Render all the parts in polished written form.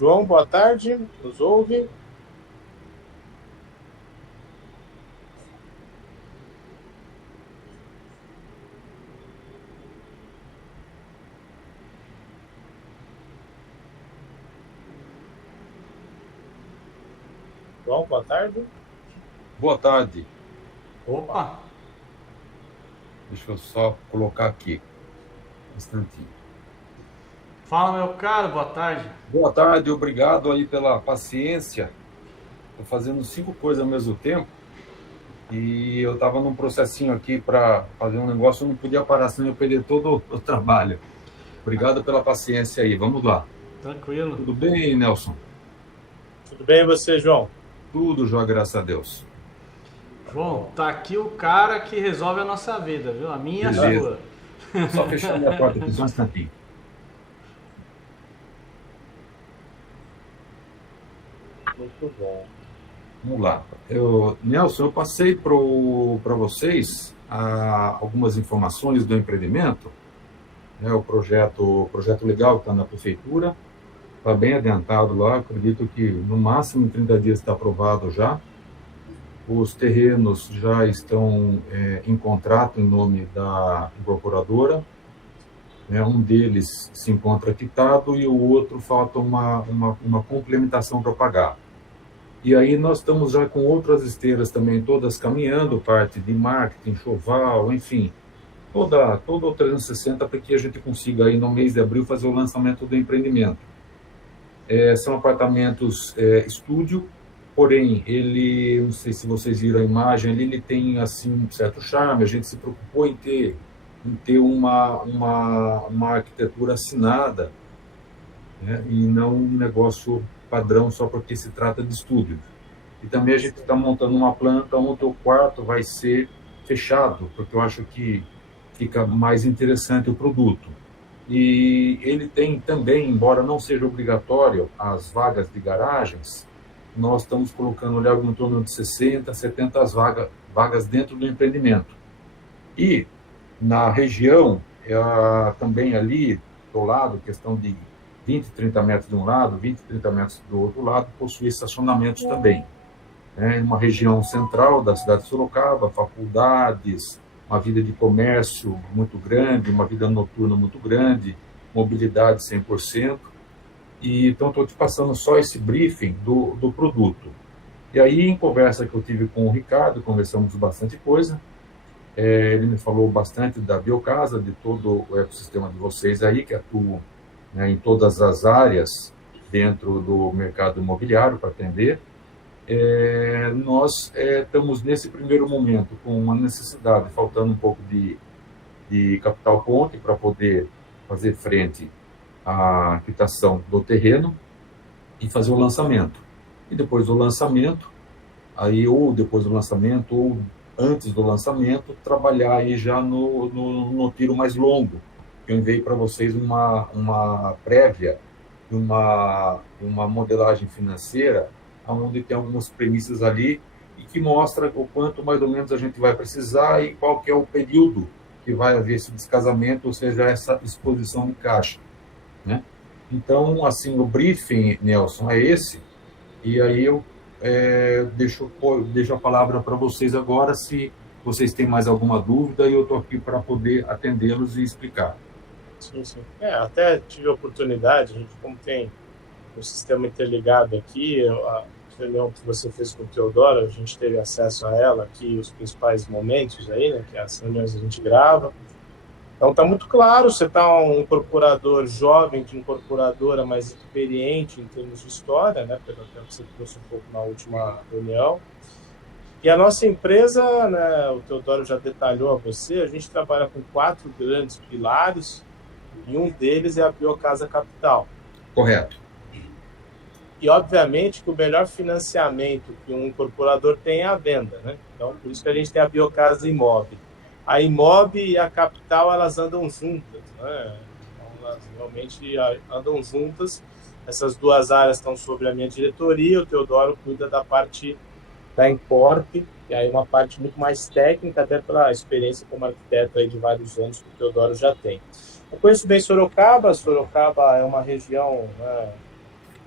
João, boa tarde, nos ouve? João, boa tarde. Boa tarde. Opa! Deixa eu só colocar aqui. Um instantinho. Fala, meu caro, boa tarde. Boa tarde, obrigado aí pela paciência. Estou fazendo 5 coisas ao mesmo tempo e eu estava num processinho aqui para fazer um negócio, eu não podia parar, senão eu perder todo o trabalho. Obrigado pela paciência aí, vamos lá. Tranquilo. Tudo bem, Nelson? Tudo bem e você, João? Tudo jóia, graças a Deus. João, tá aqui o cara que resolve a nossa vida, viu? A minha e a Beleza. sua. Só fechar minha porta aqui, só um instantinho. Muito bom. Vamos lá. Nelson, eu passei para vocês algumas informações do empreendimento, né, o projeto legal que está na prefeitura, está bem adiantado lá, acredito que no máximo em 30 dias está aprovado já. Os terrenos já estão em contrato em nome da incorporadora, né, um deles se encontra quitado e o outro falta uma complementação para pagar. E aí nós estamos já com outras esteiras também, todas caminhando, parte de marketing, enxoval, enfim, todo o 360 para que a gente consiga aí no mês de abril fazer o lançamento do empreendimento. São apartamentos estúdio, porém, ele, não sei se vocês viram a imagem, ele tem assim um certo charme, a gente se preocupou em ter uma arquitetura assinada, né, e não um negócio padrão só porque se trata de estúdio. E também a gente está montando uma planta onde o quarto vai ser fechado, porque eu acho que fica mais interessante o produto. E ele tem também, embora não seja obrigatório, as vagas de garagens, nós estamos colocando ali algo em torno de 60, 70 vagas dentro do empreendimento. E na região, também ali do lado, questão de 20, 30 metros de um lado, 20, 30 metros do outro lado, possui estacionamentos também. Uma região central da cidade de Sorocaba, faculdades, uma vida de comércio muito grande, uma vida noturna muito grande, mobilidade 100%. E, então, estou te passando só esse briefing do produto. E aí, em conversa que eu tive com o Ricardo, conversamos bastante coisa. Ele me falou bastante da Biocasa, de todo o ecossistema de vocês aí, que atuam, né, em todas as áreas dentro do mercado imobiliário para atender. Nós estamos nesse primeiro momento com uma necessidade, faltando um pouco de capital ponte para poder fazer frente à quitação do terreno e fazer o lançamento. E depois do lançamento, aí ou depois do lançamento ou antes do lançamento, trabalhar aí já no tiro mais longo. Eu enviei para vocês uma prévia, uma modelagem financeira, onde tem algumas premissas ali e que mostra o quanto mais ou menos a gente vai precisar e qual que é o período que vai haver esse descasamento, ou seja, essa exposição de caixa, né? Então, assim, o briefing, Nelson, é esse, e aí eu deixo a palavra para vocês agora, se vocês têm mais alguma dúvida, e eu estou aqui para poder atendê-los e explicar. Sim, sim. Até tive a oportunidade, a gente, como tem um sistema interligado aqui, a reunião que você fez com o Teodoro, a gente teve acesso a ela aqui, os principais momentos aí, né, que as reuniões a gente grava. Então está muito claro, você está um incorporador jovem, de incorporadora mais experiente em termos de história, né, pelo tempo que você trouxe um pouco na última reunião. E a nossa empresa, né, o Teodoro já detalhou a você, a gente trabalha com 4 grandes pilares, e um deles é a Biocasa Capital. Correto. E, obviamente, que o melhor financiamento que um incorporador tem é a venda, né? Então, por isso que a gente tem a Biocasa Imob. A Imob e a Capital, elas andam juntas, né? Então, elas realmente andam juntas. Essas duas áreas estão sobre a minha diretoria, o Teodoro cuida da parte da Incorp, e aí uma parte muito mais técnica, até pela experiência como arquiteto aí de vários anos que o Teodoro já tem. Eu conheço bem Sorocaba. Sorocaba é uma região, né,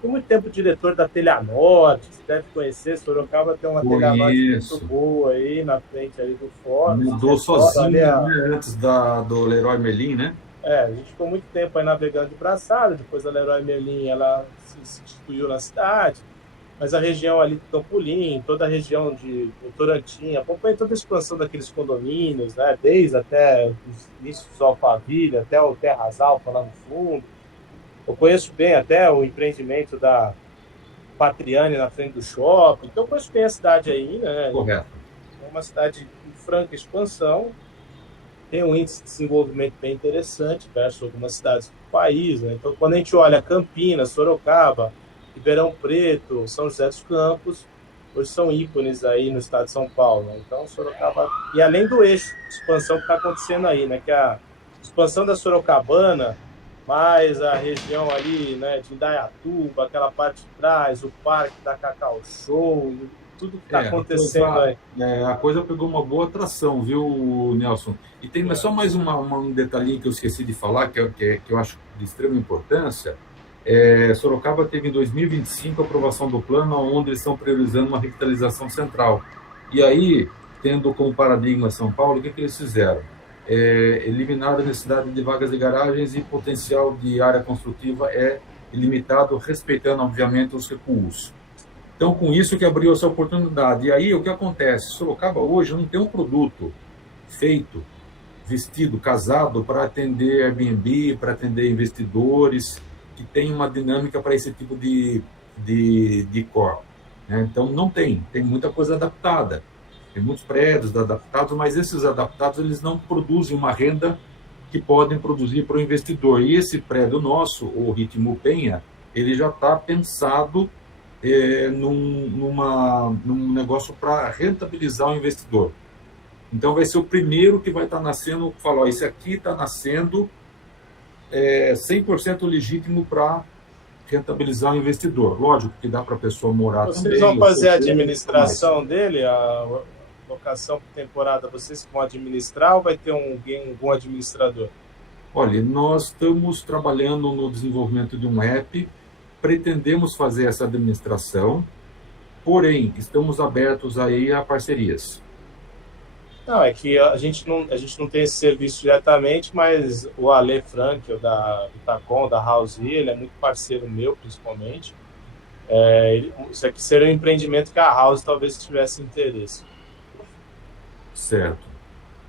Por muito tempo diretor da Telha Norte, você deve conhecer, Sorocaba tem uma Telha Norte muito Conheço. boa aí, na frente ali do fórum. Mudou sozinho, né, antes do Leroy Merlin, né? A gente ficou muito tempo aí navegando de braçada, depois a Leroy Merlin ela se instituiu na cidade, mas a região ali de Campolim, toda a região de Votorantim, acompanha toda a expansão daqueles condomínios, né, desde até os inícios do Alphaville, até o Terras Alfa lá no fundo. Eu conheço bem até o empreendimento da Patriane na frente do shopping, então eu conheço bem a cidade aí, né? Correto. É uma cidade em franca expansão, tem um índice de desenvolvimento bem interessante versus algumas cidades do país, né? Então, quando a gente olha Campinas, Sorocaba, Ribeirão Preto, São José dos Campos, hoje são ícones aí no estado de São Paulo, né? Então, Sorocaba... E além do eixo de expansão que está acontecendo aí, né? Que é a expansão da Sorocabana, mais a região ali, né, de Indaiatuba, aquela parte de trás, o parque da Cacau Show, tudo que está acontecendo aí. A coisa pegou uma boa atração, viu, Nelson? E tem só mais um detalhinho que eu esqueci de falar, que eu acho de extrema importância. Sorocaba teve em 2025 a aprovação do plano, onde eles estão priorizando uma revitalização central. E aí, tendo como paradigma São Paulo, o que eles fizeram? Eliminada a necessidade de vagas de garagens e potencial de área construtiva é ilimitado, respeitando, obviamente, os recuos. Então, com isso que abriu essa oportunidade. E aí, o que acontece? Sorocaba hoje não tem um produto feito, vestido, casado para atender Airbnb, para atender investidores, que tem uma dinâmica para esse tipo de core, né? Então, não tem muita coisa adaptada. Tem muitos prédios adaptados, mas esses adaptados eles não produzem uma renda que podem produzir para o investidor. E esse prédio nosso, o Ritmo Penha, ele já está pensado num negócio para rentabilizar o investidor. Então vai ser o primeiro que vai estar nascendo, falou, esse aqui está nascendo 100% legítimo para rentabilizar o investidor. Lógico que dá para a pessoa morar também. Vocês vão fazer a administração dele, a locação por temporada, vocês que vão administrar ou vai ter algum administrador? Olha, nós estamos trabalhando no desenvolvimento de um app, pretendemos fazer essa administração, porém, estamos abertos aí a parcerias. Não, é que a gente não tem esse serviço diretamente, mas o Ale Frank, do Tacom, da House, ele é muito parceiro meu, principalmente. Isso aqui seria um empreendimento que a House talvez tivesse interesse. Certo.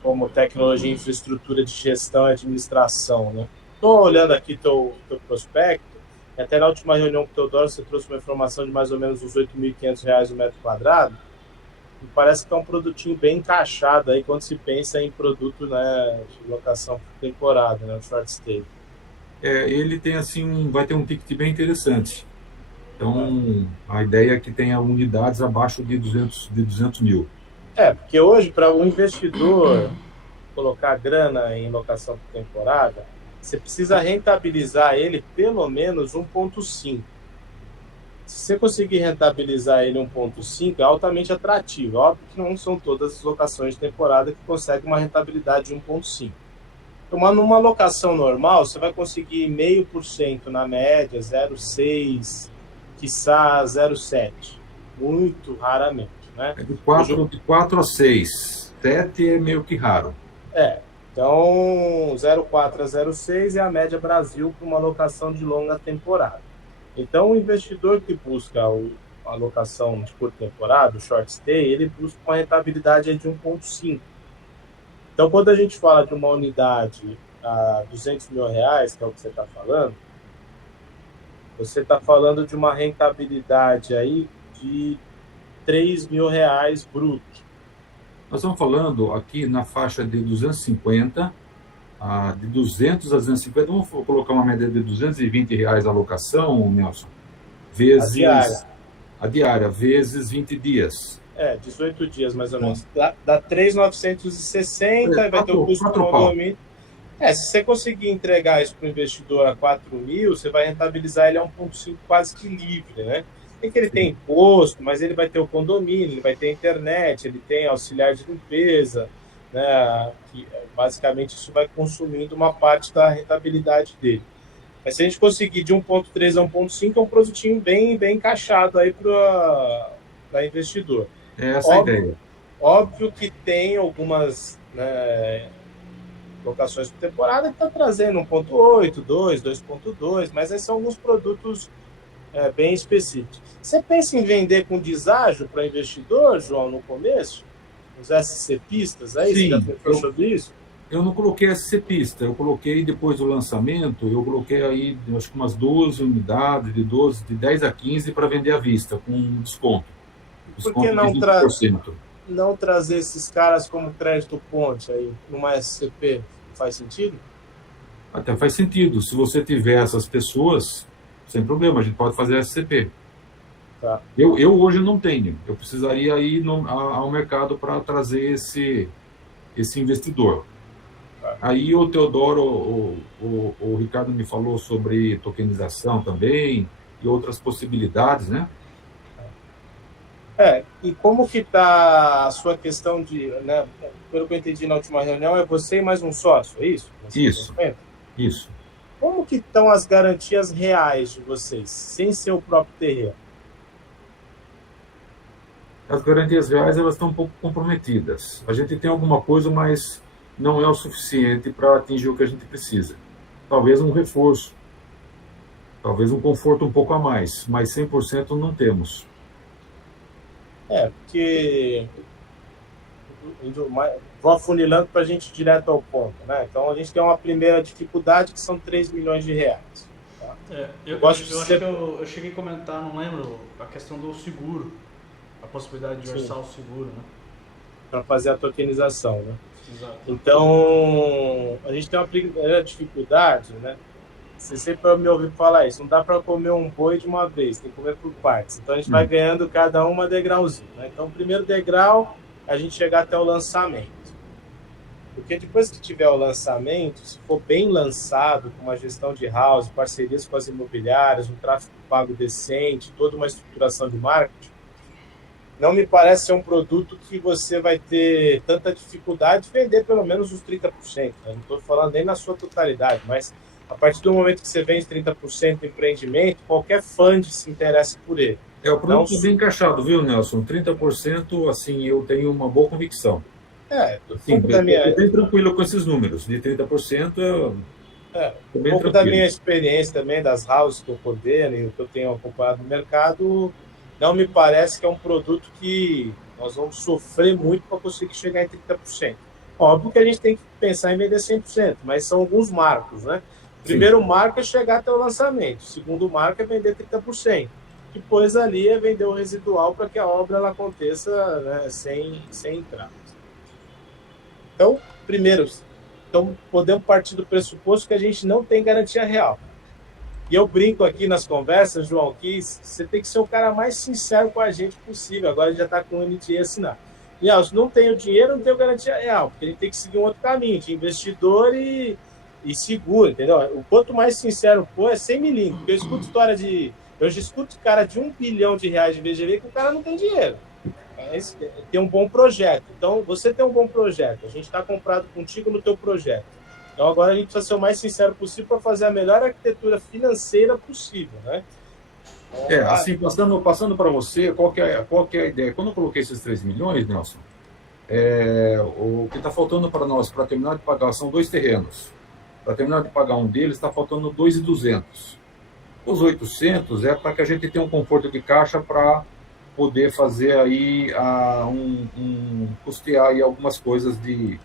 Como tecnologia, infraestrutura de gestão e administração, né? Estou olhando aqui teu prospecto, e até na última reunião com o Teodoro você trouxe uma informação de mais ou menos uns R$ 8.500 o metro quadrado, e parece que é um produtinho bem encaixado aí quando se pensa em produto, né, de locação por temporada, né, o short stay. Ele tem assim, vai ter um ticket bem interessante. Então, a ideia é que tenha unidades abaixo de 200 mil. Porque hoje, para o investidor colocar grana em locação por temporada, você precisa rentabilizar ele pelo menos 1,5. Se você conseguir rentabilizar ele 1,5, é altamente atrativo. Óbvio que não são todas as locações de temporada que conseguem uma rentabilidade de 1,5. Então, numa locação normal, você vai conseguir 0,5% na média, 0,6%, quiçá 0,7%. Muito raramente, né? De 4 a 6. 7 é meio que raro. Então 0,4 a 0,6 é a média Brasil para uma locação de longa temporada. Então, o investidor que busca a alocação de curta temporada, o short stay, ele busca uma rentabilidade de 1,5. Então, quando a gente fala de uma unidade a R$200 mil, que é o que você está falando, você está falando de uma rentabilidade aí de R$3 mil bruto. Nós estamos falando aqui na faixa de 250, de 200 a 250, vamos colocar uma média de R$220 a locação, Nelson, vezes a diária, vezes 20 dias. 18 dias mais ou menos. Dá 3.960, vai ter o custo do condomínio. Se você conseguir entregar isso para o investidor a 4 mil, você vai rentabilizar ele a 1,5 quase que livre, né? Tem que ele tem imposto, mas ele vai ter o condomínio, ele vai ter internet, ele tem auxiliar de limpeza, né? Que, basicamente isso vai consumindo uma parte da rentabilidade dele. Mas se a gente conseguir de 1,3 a 1,5, é um produtinho bem, bem encaixado aí para investidor. É essa a Óbvio, ideia. óbvio que tem algumas, né, locações por temporada que está trazendo 1,8, 2, 2,2, mas esses são alguns produtos bem específicos. Você pensa em vender com deságio para investidor, João, no começo? Os SC pistas aí? Você já Sim, pensou sobre isso? eu não coloquei SC pista, eu coloquei depois do lançamento, eu coloquei aí acho que umas 12 unidades, de 10 a 15 para vender à vista, com desconto. Por que Desconto de 20%. não trazer esses caras como crédito ponte aí numa SCP? Faz sentido? Até faz sentido. Se você tiver essas pessoas, sem problema, a gente pode fazer SCP. Tá. Eu hoje não tenho. Eu precisaria ir ao mercado para trazer esse investidor. Tá. Aí o Teodoro, o Ricardo me falou sobre tokenização também e outras possibilidades, né? E como que está a sua questão de, né, pelo que eu entendi na última reunião, é você e mais um sócio, é isso? Isso. Como que estão as garantias reais de vocês, sem ser o próprio terreno? As garantias reais, elas estão um pouco comprometidas. A gente tem alguma coisa, mas não é o suficiente para atingir o que a gente precisa. Talvez um reforço, talvez um conforto um pouco a mais, mas 100% não temos. Porque vou afunilando para a gente ir direto ao ponto, né? Então a gente tem uma primeira dificuldade que são 3 milhões de reais. Tá? Eu acho que eu cheguei a comentar, não lembro, a questão do seguro, a possibilidade de orçar o seguro, né? Para fazer a tokenização, né? Exato. Então a gente tem uma primeira dificuldade, né? Você sempre me ouviu falar isso, não dá para comer um boi de uma vez, tem que comer por partes. Então a gente vai ganhando cada uma degrauzinho, né? Então o primeiro degrau é a gente chegar até o lançamento. Porque depois que tiver o lançamento, se for bem lançado, com uma gestão de house, parcerias com as imobiliárias, um tráfego pago decente, toda uma estruturação de marketing, não me parece ser um produto que você vai ter tanta dificuldade de vender pelo menos os 30%. Né? Não estou falando nem na sua totalidade, mas a partir do momento que você vende 30% do empreendimento, qualquer fund se interessa por ele. O produto bem encaixado, viu, Nelson? 30%, assim, eu tenho uma boa convicção. Sim, eu bem tranquilo com esses números. De 30% um pouco da minha experiência também, das houses que eu coordeno e o que eu tenho acompanhado no mercado, não me parece que é um produto que nós vamos sofrer muito para conseguir chegar em 30%. Óbvio que a gente tem que pensar em vender 100%, mas são alguns marcos, né? O primeiro marco é chegar até o lançamento. O segundo marco é vender 30%. Depois ali é vender o residual para que a obra ela aconteça, né, sem entradas. Então, primeiro, podemos partir do pressuposto que a gente não tem garantia real. E eu brinco aqui nas conversas, João, que você tem que ser o cara mais sincero com a gente possível. Agora a gente já está com o NTA assinado. Se não tenho dinheiro, não tenho garantia real, porque a gente tem que seguir um outro caminho, de investidor e seguro, entendeu? O quanto mais sincero for, é 100 milímetros. Porque eu escuto história eu já escuto cara de R$1 bilhão de VGV que o cara não tem dinheiro. Tem um bom projeto. Então, você tem um bom projeto. A gente está comprado contigo no teu projeto. Então, agora a gente precisa ser o mais sincero possível para fazer a melhor arquitetura financeira possível, né? Assim, passando para você, qual que é a ideia? Quando eu coloquei esses 3 milhões, Nelson, o que está faltando para nós, para terminar de pagar, são 2 terrenos. Para terminar de pagar um deles, está faltando 2.200. Os 800 é para que a gente tenha um conforto de caixa para poder fazer aí custear aí algumas coisas de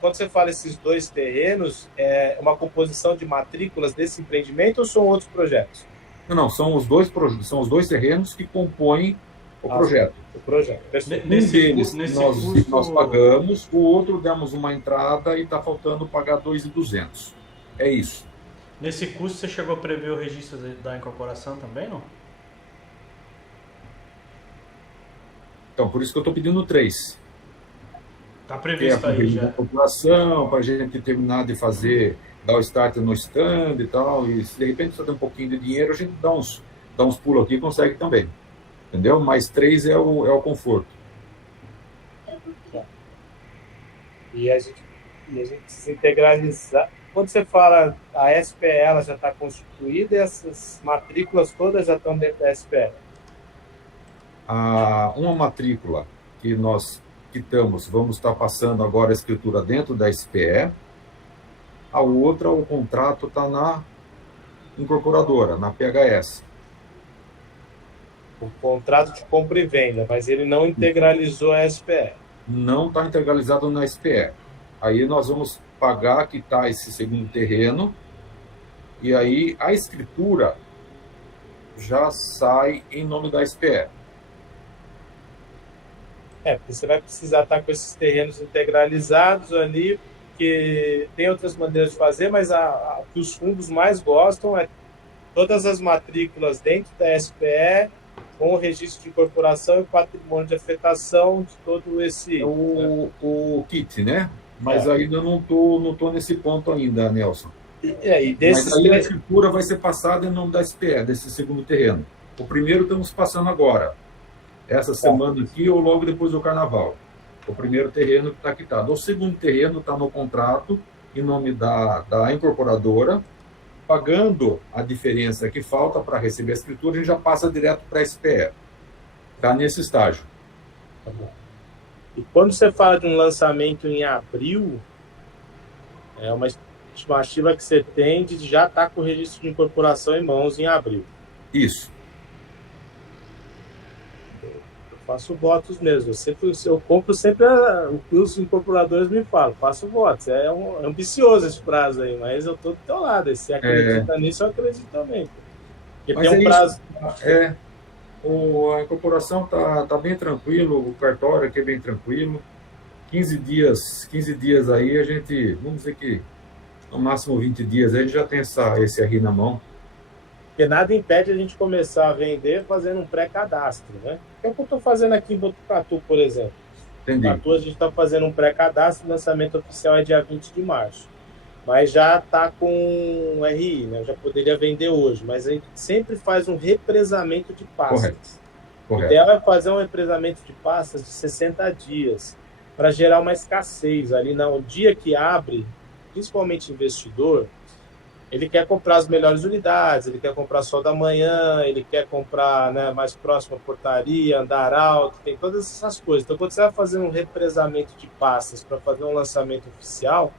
quando você fala esses 2 terrenos, é uma composição de matrículas desse empreendimento ou são outros projetos? Não, são os dois terrenos que compõem o projeto. O projeto. Um deles nós pagamos, o outro demos uma entrada e está faltando pagar 2.200. É isso. Nesse custo você chegou a prever o registro da incorporação também, não? Então, por isso que eu estou pedindo 3. Está previsto aí já. A população, para a gente terminar de dar o start no stand e tal, e se de repente precisa ter um pouquinho de dinheiro, a gente dá uns pulos aqui e consegue também. Entendeu? Mas 3 é o conforto. E a gente se integralizar, quando você fala a SPE, ela já está constituída e essas matrículas todas já estão dentro da SPE? Uma matrícula que nós quitamos, vamos estar passando agora a escritura dentro da SPE, a outra, o contrato está na incorporadora, na PHS. O contrato de compra e venda, mas ele não integralizou a SPE. Não está integralizado na SPE. Aí nós vamos pagar, quitar esse segundo terreno, e aí a escritura já sai em nome da SPE. Porque você vai precisar estar com esses terrenos integralizados ali, porque tem outras maneiras de fazer, mas a que os fundos mais gostam é todas as matrículas dentro da SPE, com o registro de incorporação e patrimônio de afetação de todo esse... O kit, né? Mas ainda não tô nesse ponto ainda, Nelson. Mas aí a escritura vai ser passada em nome da SPE, desse segundo terreno. O primeiro estamos passando agora, essa semana aqui ou logo depois do Carnaval. O primeiro terreno que está quitado. O segundo terreno está no contrato, em nome da incorporadora, pagando a diferença que falta para receber a escritura, a gente já passa direto para a SPE. Está nesse estágio. Tá bom. E quando você fala de um lançamento em abril, é uma estimativa que você tem de já estar com o registro de incorporação em mãos em abril. Isso. Eu faço votos mesmo. Eu compro sempre o que os incorporadores me falam. Faço votos. É ambicioso esse prazo aí, mas eu estou do teu lado. Se acredita nisso, eu acredito também. Porque mas tem um prazo. A incorporação tá bem tranquilo, o cartório aqui é bem tranquilo. 15 dias aí a gente, vamos dizer que no máximo 20 dias a gente já tem esse RI na mão. Porque nada impede a gente começar a vender fazendo um pré-cadastro, né? É o que eu estou fazendo aqui em Botucatu, por exemplo. Entendi. Em Botucatu a gente está fazendo um pré-cadastro, o lançamento oficial é dia 20 de março. Mas já está com RI, né? Eu já poderia vender hoje, mas a gente sempre faz um represamento de pastas. Correto. O ideal é fazer um represamento de pastas de 60 dias, para gerar uma escassez ali. No dia que abre, principalmente investidor, ele quer comprar as melhores unidades, ele quer comprar só da manhã, ele quer comprar, né, mais próximo à portaria, andar alto, tem todas essas coisas. Então, quando você vai fazer um represamento de pastas para fazer um lançamento oficial,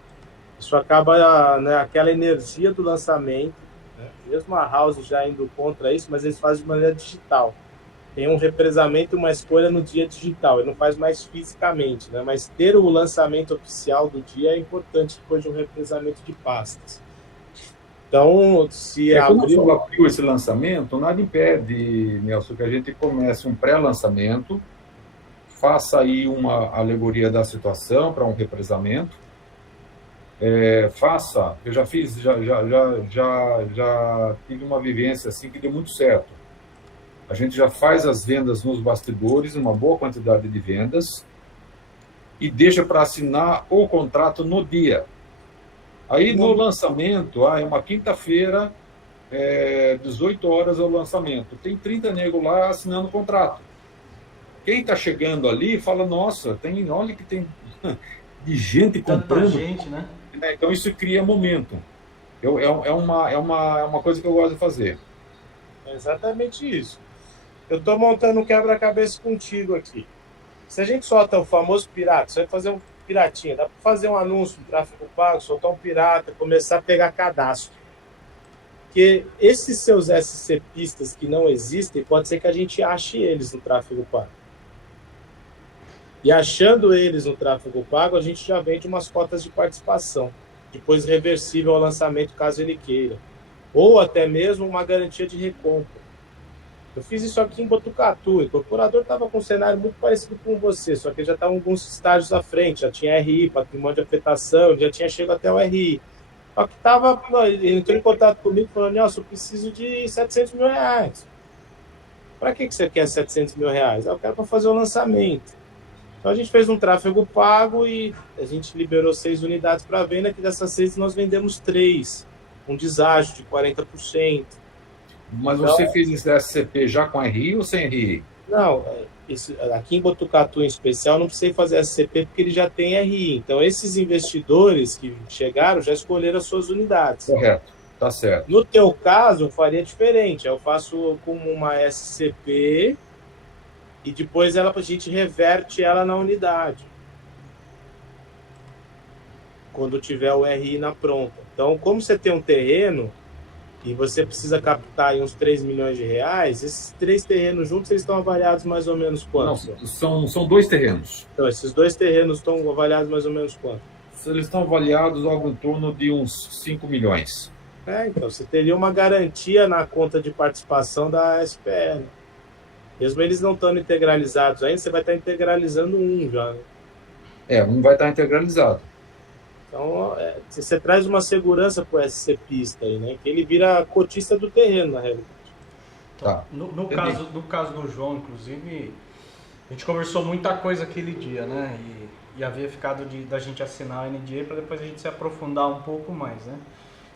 isso acaba, né, aquela energia do lançamento, né, mesmo a House já indo contra isso, mas eles fazem de maneira digital. Tem um represamento e uma escolha no dia digital, ele não faz mais fisicamente, né, mas ter o lançamento oficial do dia é importante depois de um represamento de pastas. Então, se abriu esse lançamento, nada impede, Nelson, que a gente comece um pré-lançamento, faça aí uma alegoria da situação para um represamento, eu já fiz, já tive uma vivência assim que deu muito certo. A gente já faz as vendas nos bastidores, uma boa quantidade de vendas, e deixa para assinar o contrato no dia. Aí no lançamento, é uma quinta-feira, 18 horas é o lançamento. Tem 30 negros lá assinando o contrato. Quem está chegando ali fala, nossa, olha que tem de gente comprando. Gente, né? Então isso cria momento. É uma coisa que eu gosto de fazer. É exatamente isso. Eu estou montando um quebra-cabeça contigo aqui. Se a gente solta o famoso pirata, você vai fazer um piratinha, dá para fazer um anúncio no tráfego pago, soltar um pirata, começar a pegar cadastro. Porque esses seus SC pistas que não existem, pode ser que a gente ache eles no tráfego pago. E achando eles no tráfego pago, a gente já vende umas cotas de participação, depois reversível ao lançamento, caso ele queira. Ou até mesmo uma garantia de recompra. Eu fiz isso aqui em Botucatu, o incorporador estava com um cenário muito parecido com você, só que ele já estava alguns estágios à frente, já tinha RI, patrimônio de afetação, já tinha chegado até o RI. Só que ele entrou em contato comigo falando, Nelson, eu preciso de 700 mil reais. Para que você quer 700 mil reais? Eu quero para fazer o lançamento. Então a gente fez um tráfego pago e a gente liberou 6 unidades para venda, que dessas 6 nós vendemos 3, um deságio de 40%. Mas então, você fez esse SCP já com RI ou sem RI? Não, aqui em Botucatu, em especial, não precisei fazer SCP porque ele já tem RI. Então, esses investidores que chegaram já escolheram as suas unidades. Correto, tá certo. No teu caso, eu faria diferente. Eu faço como uma SCP e depois a gente reverte ela na unidade. Quando tiver o RI na pronta. Então, como você tem um terreno e você precisa captar aí uns 3 milhões de reais, esses 3 terrenos juntos, eles estão avaliados mais ou menos quanto? Não, são 2 terrenos. Então, esses 2 terrenos estão avaliados mais ou menos quanto? Eles estão avaliados algo em torno de uns 5 milhões. Então, você teria uma garantia na conta de participação da SPE. Né? Mesmo eles não estando integralizados ainda, você vai estar integralizando um já. Né? Um vai estar integralizado. Então, você traz uma segurança para o SCPista aí, né? Que ele vira cotista do terreno, na realidade. Tá. No caso do João, inclusive, a gente conversou muita coisa aquele dia, né? E havia ficado da gente assinar a NDA para depois a gente se aprofundar um pouco mais, né?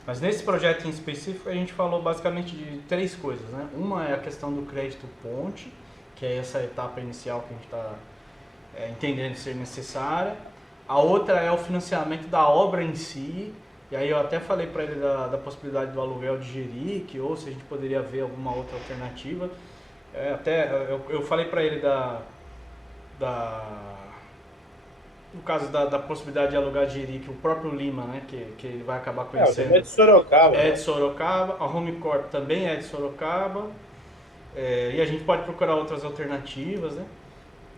Mas nesse projeto em específico a gente falou basicamente de 3 coisas, né? Uma é a questão do crédito ponte, que é essa etapa inicial que a gente está entendendo ser necessária. A outra é o financiamento da obra em si, e aí eu até falei para ele da possibilidade do aluguel de Jeric, ou se a gente poderia ver alguma outra alternativa. Eu falei para ele no caso da possibilidade de alugar de Jeric, o próprio Lima, né, que ele vai acabar conhecendo. É de Sorocaba. É de Sorocaba, a Homecorp também é de Sorocaba, e a gente pode procurar outras alternativas, né?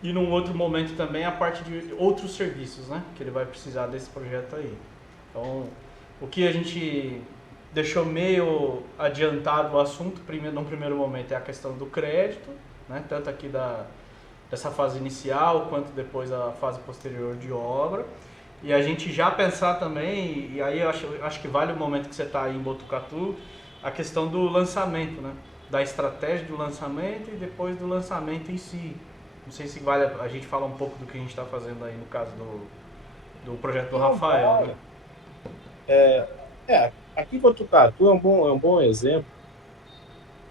E num outro momento também a parte de outros serviços, né? Que ele vai precisar desse projeto aí. Então, o que a gente deixou meio adiantado o assunto, num primeiro momento, é a questão do crédito, né? Tanto aqui dessa fase inicial, quanto depois a fase posterior de obra. E a gente já pensar também, e aí eu acho que vale o momento que você está aí em Botucatu, a questão do lançamento, né? Da estratégia do lançamento e depois do lançamento em si. Não sei se vale a gente falar um pouco do que a gente está fazendo aí no caso do projeto do Rafael. Né? Aqui em Botucatu é um bom exemplo.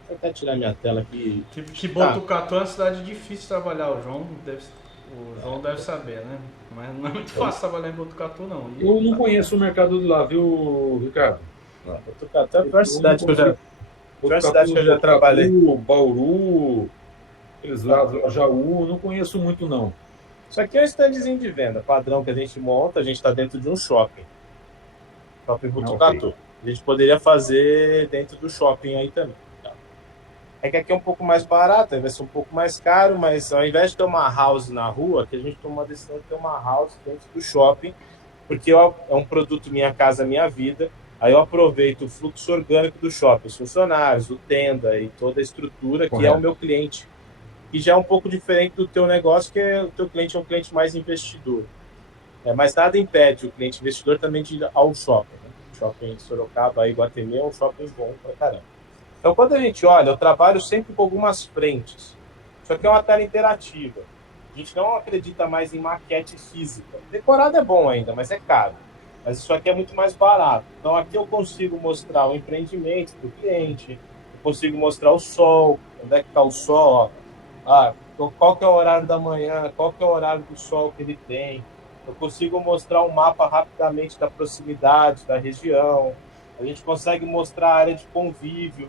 Vou até tirar minha tela aqui. Que Botucatu é uma cidade difícil de trabalhar, o João deve saber, né? Mas não é muito fácil trabalhar em Botucatu, não. Eu não conheço o mercado de lá, viu, Ricardo? Botucatu é a pior cidade que eu já trabalhei. Bauru, aqueles lados, Jaú, não conheço muito, não. Isso aqui é um standzinho de venda, padrão que a gente monta, a gente está dentro de um shopping Botucatu. Okay. A gente poderia fazer dentro do shopping aí também. É que aqui é um pouco mais barato, vai ser um pouco mais caro, mas ao invés de ter uma house na rua, aqui a gente tomou a decisão de ter uma house dentro do shopping, porque é um produto Minha Casa Minha Vida, aí eu aproveito o fluxo orgânico do shopping, os funcionários, o tenda e toda a estrutura, que é o meu cliente, que já é um pouco diferente do teu negócio, que o teu cliente é um cliente mais investidor. Mas nada impede o cliente investidor também de ir ao shopping. Né? O shopping Sorocaba, Iguatemi, é um shopping bom pra caramba. Então, quando a gente olha, eu trabalho sempre com algumas frentes. Isso aqui é uma tela interativa. A gente não acredita mais em maquete física. Decorado é bom ainda, mas é caro. Mas isso aqui é muito mais barato. Então, aqui eu consigo mostrar o empreendimento do cliente, eu consigo mostrar o sol, onde é que está o sol, qual que é o horário da manhã, qual que é o horário do sol que ele tem. Eu consigo mostrar um mapa rapidamente da proximidade, da região. A gente consegue mostrar a área de convívio.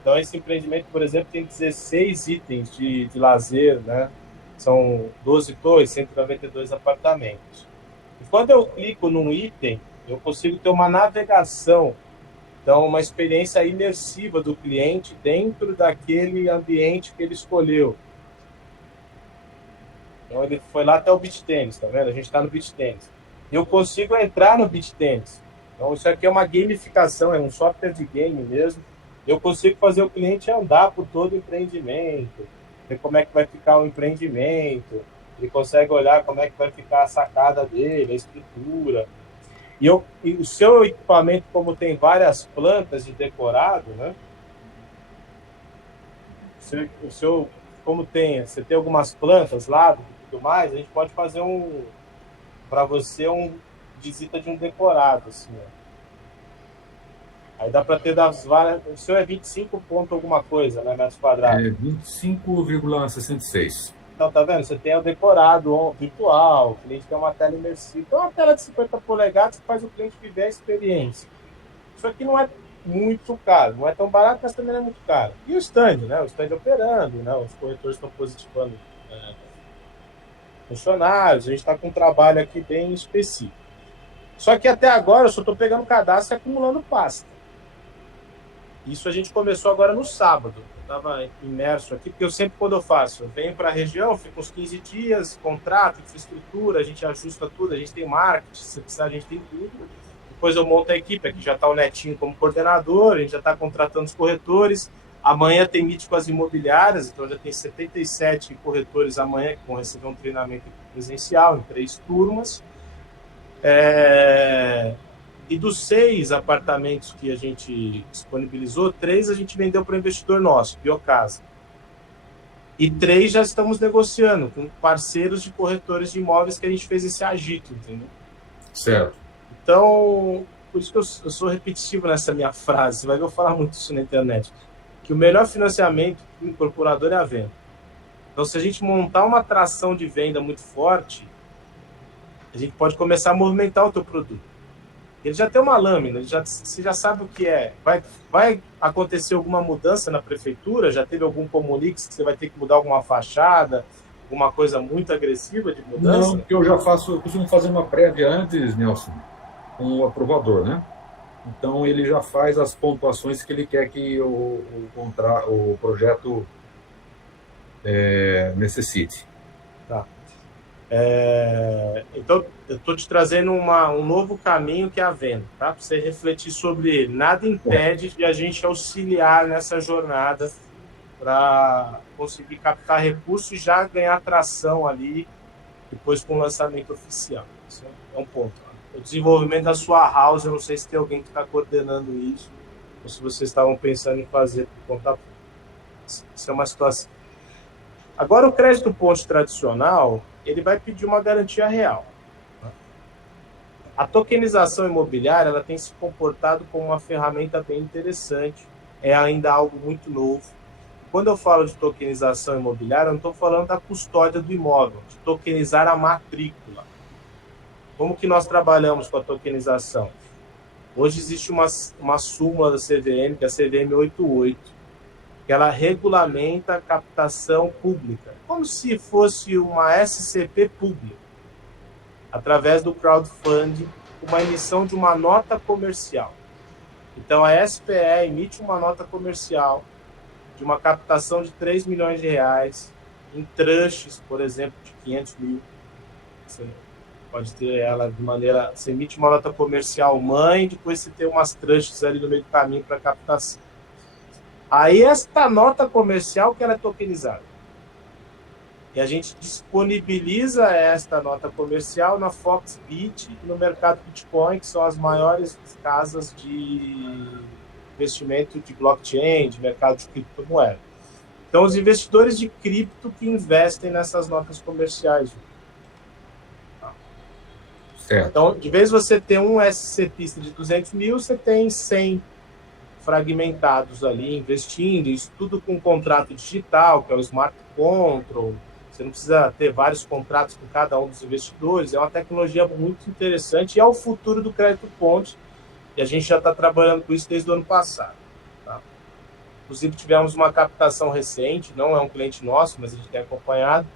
Então, esse empreendimento, por exemplo, tem 16 itens de lazer, né? São 12 torres, 192 apartamentos. E quando eu clico num item, eu consigo ter uma navegação, então uma experiência imersiva do cliente dentro daquele ambiente que ele escolheu. Então, ele foi lá até o beach tennis, tá vendo? A gente está no beach tennis. E eu consigo entrar no beach tennis. Então, isso aqui é uma gamificação, é um software de game mesmo. Eu consigo fazer o cliente andar por todo o empreendimento, ver como é que vai ficar o empreendimento, ele consegue olhar como é que vai ficar a sacada dele, a estrutura. E o seu equipamento, como tem várias plantas de decorado, né? Você tem algumas plantas lá e tudo mais, a gente pode fazer para você visita de um decorado, assim, ó. Aí dá para ter das várias. O seu é 25 ponto alguma coisa, né? Metros quadrados. 25,66. Então, tá vendo? Você tem o decorado virtual, o cliente tem uma tela imersiva. Então, uma tela de 50 polegadas que faz o cliente viver a experiência. Isso aqui não é muito caro, não é tão barato, mas também não é muito caro. E o stand, né? O stand operando, né? Os corretores estão positivando funcionários, a gente está com um trabalho aqui bem específico. Só que até agora eu só estou pegando cadastro e acumulando pasta. Isso a gente começou agora no sábado. Eu estava imerso aqui, porque eu sempre, quando eu faço, eu venho para a região, fico uns 15 dias, contrato, infraestrutura, a gente ajusta tudo, a gente tem marketing, se precisar a gente tem tudo. Depois eu monto a equipe, aqui já está o Netinho como coordenador, a gente já está contratando os corretores. Amanhã tem meet com as imobiliárias, então já tem 77 corretores amanhã que vão receber um treinamento presencial em 3 turmas. E dos 6 apartamentos que a gente disponibilizou, 3 a gente vendeu para investidor nosso, Biocasa. E 3 já estamos negociando com parceiros de corretores de imóveis que a gente fez esse agito, entendeu? Certo. Então, por isso que eu sou repetitivo nessa minha frase, você vai ver eu falar muito isso na internet, que o melhor financiamento do incorporador é a venda. Então, se a gente montar uma atração de venda muito forte, a gente pode começar a movimentar o teu produto. Ele já tem uma lâmina, você já sabe o que é. Vai acontecer alguma mudança na prefeitura? Já teve algum comunique que você vai ter que mudar alguma fachada, alguma coisa muito agressiva de mudança? Não, porque eu costumo fazer uma prévia antes, Nelson, com o aprovador, né? Então ele já faz as pontuações que ele quer que o projeto necessite. Tá. Então, eu estou te trazendo um novo caminho que é a venda, tá? Para você refletir sobre ele. Nada impede de a gente auxiliar nessa jornada para conseguir captar recursos e já ganhar tração ali depois com o lançamento oficial. Isso é um ponto. O desenvolvimento da sua house, eu não sei se tem alguém que está coordenando isso ou se vocês estavam pensando em fazer por conta própria. Isso é uma situação. Agora, o crédito ponte tradicional, ele vai pedir uma garantia real. A tokenização imobiliária, ela tem se comportado como uma ferramenta bem interessante, é ainda algo muito novo. Quando eu falo de tokenização imobiliária, eu não estou falando da custódia do imóvel, de tokenizar a matrícula. Como que nós trabalhamos com a tokenização? Hoje existe uma súmula da CVM, que é a CVM 88, que ela regulamenta a captação pública, como se fosse uma SCP pública, através do crowdfunding, uma emissão de uma nota comercial. Então, a SPE emite uma nota comercial de uma captação de 3 milhões de reais em tranches, por exemplo, de 500 mil. Você pode ter ela de maneira... Você emite uma nota comercial mãe, depois você tem umas tranches ali no meio do caminho para captação. Aí, esta nota comercial que ela é tokenizada. E a gente disponibiliza esta nota comercial na Foxbit e no mercado Bitcoin, que são as maiores casas de investimento de blockchain, de mercado de criptomoeda. Então, os investidores de cripto que investem nessas notas comerciais. Certo. Então, de vez você ter um SCPista de 200 mil, você tem 100 fragmentados ali, investindo, isso tudo com contrato digital, que é o Smart Control. Você não precisa ter vários contratos com cada um dos investidores. É uma tecnologia muito interessante e é o futuro do crédito ponte. E a gente já está trabalhando com isso desde o ano passado. Tá? Inclusive, tivemos uma captação recente, não é um cliente nosso, mas a gente tem acompanhado,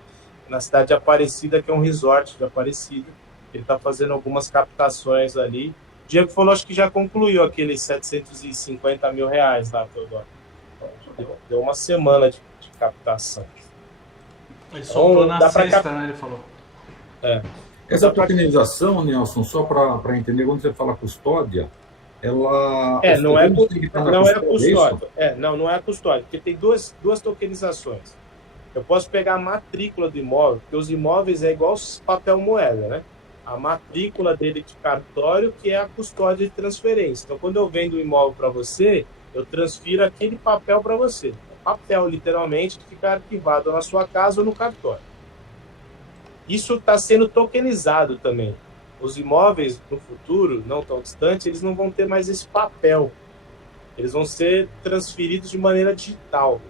na cidade de Aparecida, que é um resort de Aparecida. Ele está fazendo algumas captações ali. O Diego falou, acho que já concluiu aqueles 750 mil reais lá, Teodoro. Deu uma semana de captação. Ele soltou na sexta, né? Ele falou. Essa tokenização, Nelson, só para entender, quando você fala custódia, ela... não é custódia. Não é a custódia, porque tem duas tokenizações. Eu posso pegar a matrícula do imóvel, porque os imóveis é igual papel moeda, né? A matrícula dele de cartório, que é a custódia de transferência. Então, quando eu vendo o imóvel para você, eu transfiro aquele papel para você. Papel, literalmente, que fica arquivado na sua casa ou no cartório. Isso está sendo tokenizado também. Os imóveis, no futuro, não tão distante, eles não vão ter mais esse papel. Eles vão ser transferidos de maneira digital.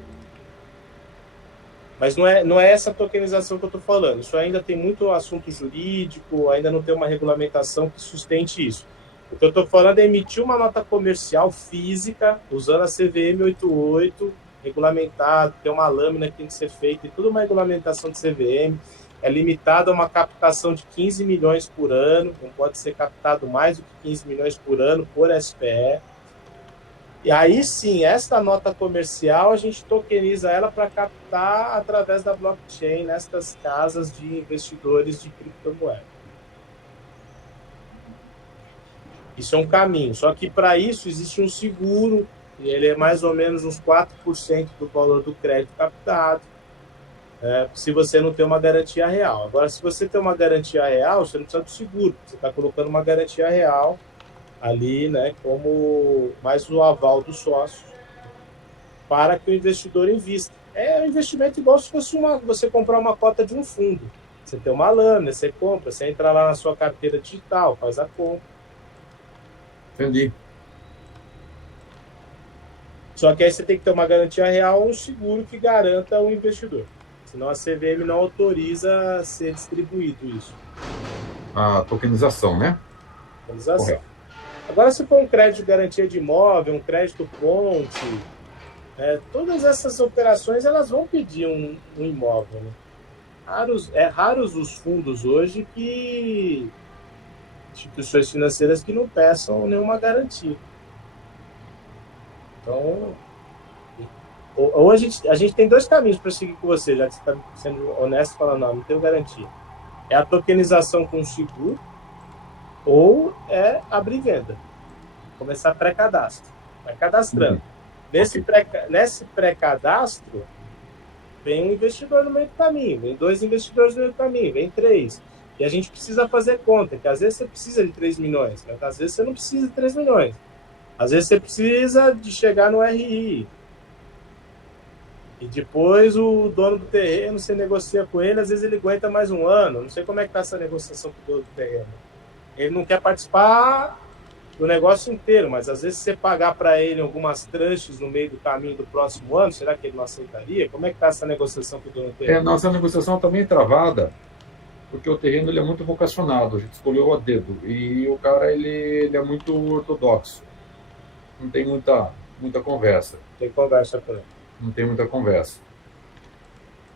Mas não é essa tokenização que eu estou falando. Isso ainda tem muito assunto jurídico, ainda não tem uma regulamentação que sustente isso. O que eu estou falando é emitir uma nota comercial física, usando a CVM 88, regulamentado, tem uma lâmina que tem que ser feita, tem toda uma regulamentação de CVM, é limitada a uma captação de 15 milhões por ano, não pode ser captado mais do que 15 milhões por ano por SPE. E aí sim, esta nota comercial, a gente tokeniza ela para captar através da blockchain nestas casas de investidores de criptomoeda. Isso é um caminho, só que para isso existe um seguro, e ele é mais ou menos uns 4% do valor do crédito captado, se você não tem uma garantia real. Agora, se você tem uma garantia real, você não precisa do seguro, você está colocando uma garantia real ali, né, como mais o aval do sócio para que o investidor invista. É um investimento igual se fosse você comprar uma cota de um fundo. Você tem uma lâmina, você compra, você entra lá na sua carteira digital, faz a compra. Entendi. Só que aí você tem que ter uma garantia real ou um seguro que garanta o investidor. Senão a CVM não autoriza a ser distribuído isso. A tokenização, né? Tokenização. Correto. Agora, se for um crédito de garantia de imóvel, um crédito ponte, todas essas operações elas vão pedir um imóvel. Né? Raros os fundos hoje que instituições financeiras que não peçam nenhuma garantia. Então, ou a gente tem dois caminhos para seguir com você, já que você está sendo honesto falando, não tenho garantia. É a tokenização com seguro, ou é abrir venda. Começar pré-cadastro. Vai cadastrando. Nesse pré-cadastro, vem um investidor no meio do caminho, vem 2 investidores no meio do caminho, vem 3. E a gente precisa fazer conta, que às vezes você precisa de 3 milhões, mas às vezes você não precisa de 3 milhões. Às vezes você precisa de chegar no RI. E depois o dono do terreno, você negocia com ele, às vezes ele aguenta mais um ano. Não sei como é que está essa negociação com o dono do terreno. Ele não quer participar do negócio inteiro, mas às vezes você pagar para ele algumas tranches no meio do caminho do próximo ano, será que ele não aceitaria? Como é que está essa negociação com o dono do terreno? Nossa negociação está bem travada, porque o terreno ele é muito vocacionado, a gente escolheu a dedo, e o cara ele é muito ortodoxo, não tem muita conversa. Tem conversa com ele. Não tem muita conversa.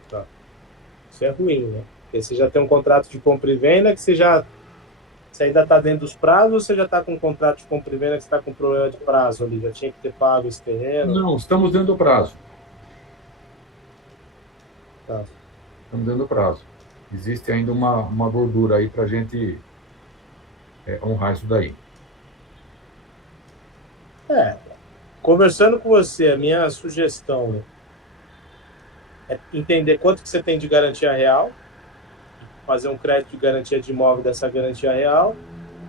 Tá. Isso é ruim, né? Porque você já tem um contrato de compra e venda que você ainda está dentro dos prazos, ou você já está com um contrato de compra e venda que você está com problema de prazo ali? Já tinha que ter pago esse terreno? Não, estamos dentro do prazo. Tá. Estamos dentro do prazo. Existe ainda uma gordura aí para a gente honrar isso daí. Conversando com você, a minha sugestão é entender quanto que você tem de garantia real, fazer um crédito de garantia de imóvel dessa garantia real,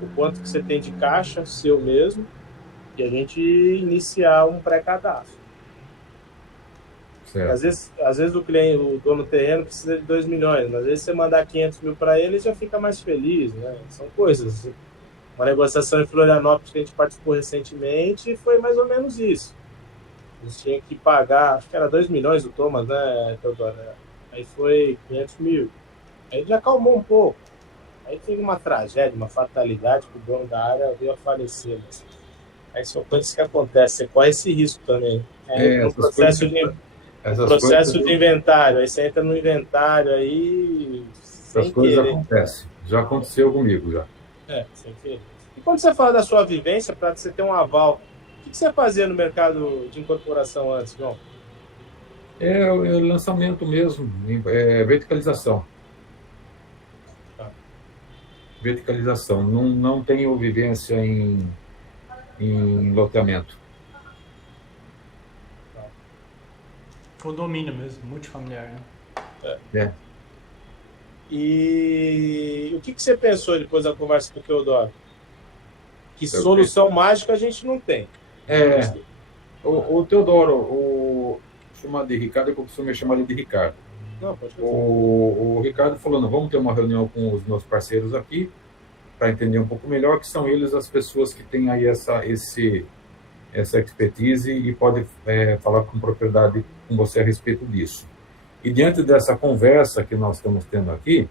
o quanto que você tem de caixa, seu mesmo, e a gente iniciar um pré-cadastro. Às vezes o dono do terreno precisa de 2 milhões, mas às vezes você mandar 500 mil para ele já fica mais feliz, né? São coisas. Uma negociação em Florianópolis que a gente participou recentemente foi mais ou menos isso. A gente tinha que pagar, acho que era 2 milhões do Thomas, né, Teodoro? Aí foi 500 mil. Aí ele já acalmou um pouco. Aí teve uma tragédia, uma fatalidade, que o dono da área veio a falecer. Aí são coisas que acontecem, você corre esse risco também. No processo de inventário, aí você entra no inventário aí. Essas coisas acontecem. Já aconteceu comigo já. Sem querer. E quando você fala da sua vivência, para você ter um aval, o que você fazia no mercado de incorporação antes, João? O lançamento mesmo, verticalização. Verticalização. Não tenho vivência em loteamento. Condomínio mesmo, multifamiliar, né? E o que você pensou depois da conversa com o Teodoro? Que solução mágica a gente não tem. O Teodoro, chamado de Ricardo, eu costumo chamar ele de Ricardo. Não, pode fazer. O Ricardo falou, vamos ter uma reunião com os meus parceiros aqui, para entender um pouco melhor, que são eles as pessoas que têm aí essa expertise e podem falar com propriedade com você a respeito disso. E diante dessa conversa que nós estamos tendo aqui,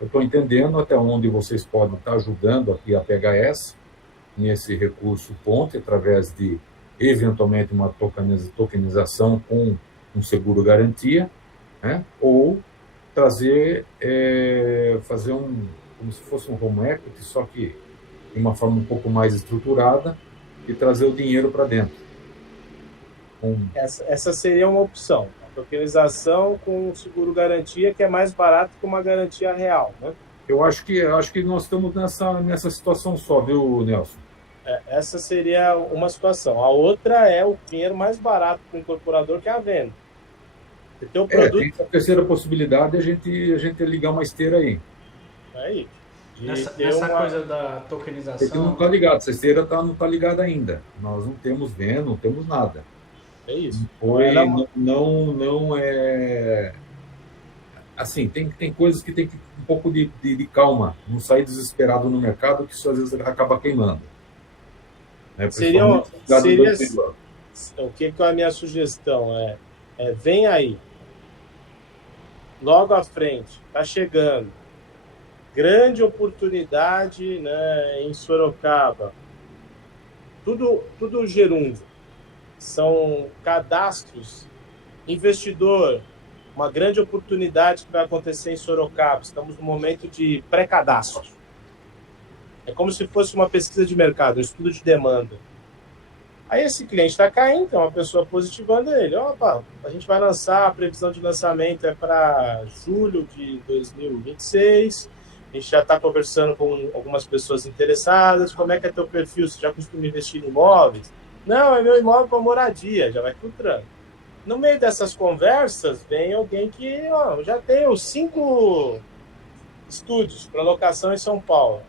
eu estou entendendo até onde vocês podem estar ajudando aqui a PHS nesse recurso ponte, através de, eventualmente, uma tokenização com um seguro garantia, né? Ou trazer, fazer como se fosse um home equity, só que de uma forma um pouco mais estruturada, e trazer o dinheiro para dentro. Essa seria uma opção. A tokenização com seguro garantia, que é mais barato que uma garantia real, né? Eu acho que nós estamos nessa situação só, viu, Nelson? Essa seria uma situação. A outra é o dinheiro mais barato para o incorporador, que é a venda. Você tem um produto... Tem a terceira possibilidade, a gente ligar uma esteira aí. Aí. Nessa coisa da tokenização... Porque não está ligado, essa esteira não está ligada ainda. Nós não temos venda, não temos nada. É isso. Não é... Assim, tem coisas que tem que um pouco de calma, não sair desesperado no mercado, que isso às vezes acaba queimando. Seria o que a minha sugestão vem aí, logo à frente, está chegando, grande oportunidade, né, em Sorocaba, tudo gerúndio, são cadastros, investidor, uma grande oportunidade que vai acontecer em Sorocaba, estamos no momento de pré-cadastro. É como se fosse uma pesquisa de mercado, um estudo de demanda. Aí esse cliente está caindo, é uma pessoa positivando ele. Opa, a gente vai lançar, a previsão de lançamento é para julho de 2026. A gente já está conversando com algumas pessoas interessadas. Como é que é teu perfil? Você já costuma investir em imóveis? Não, é meu imóvel para moradia, já vai filtrando. No meio dessas conversas, vem alguém que já tem os 5 estúdios para locação em São Paulo.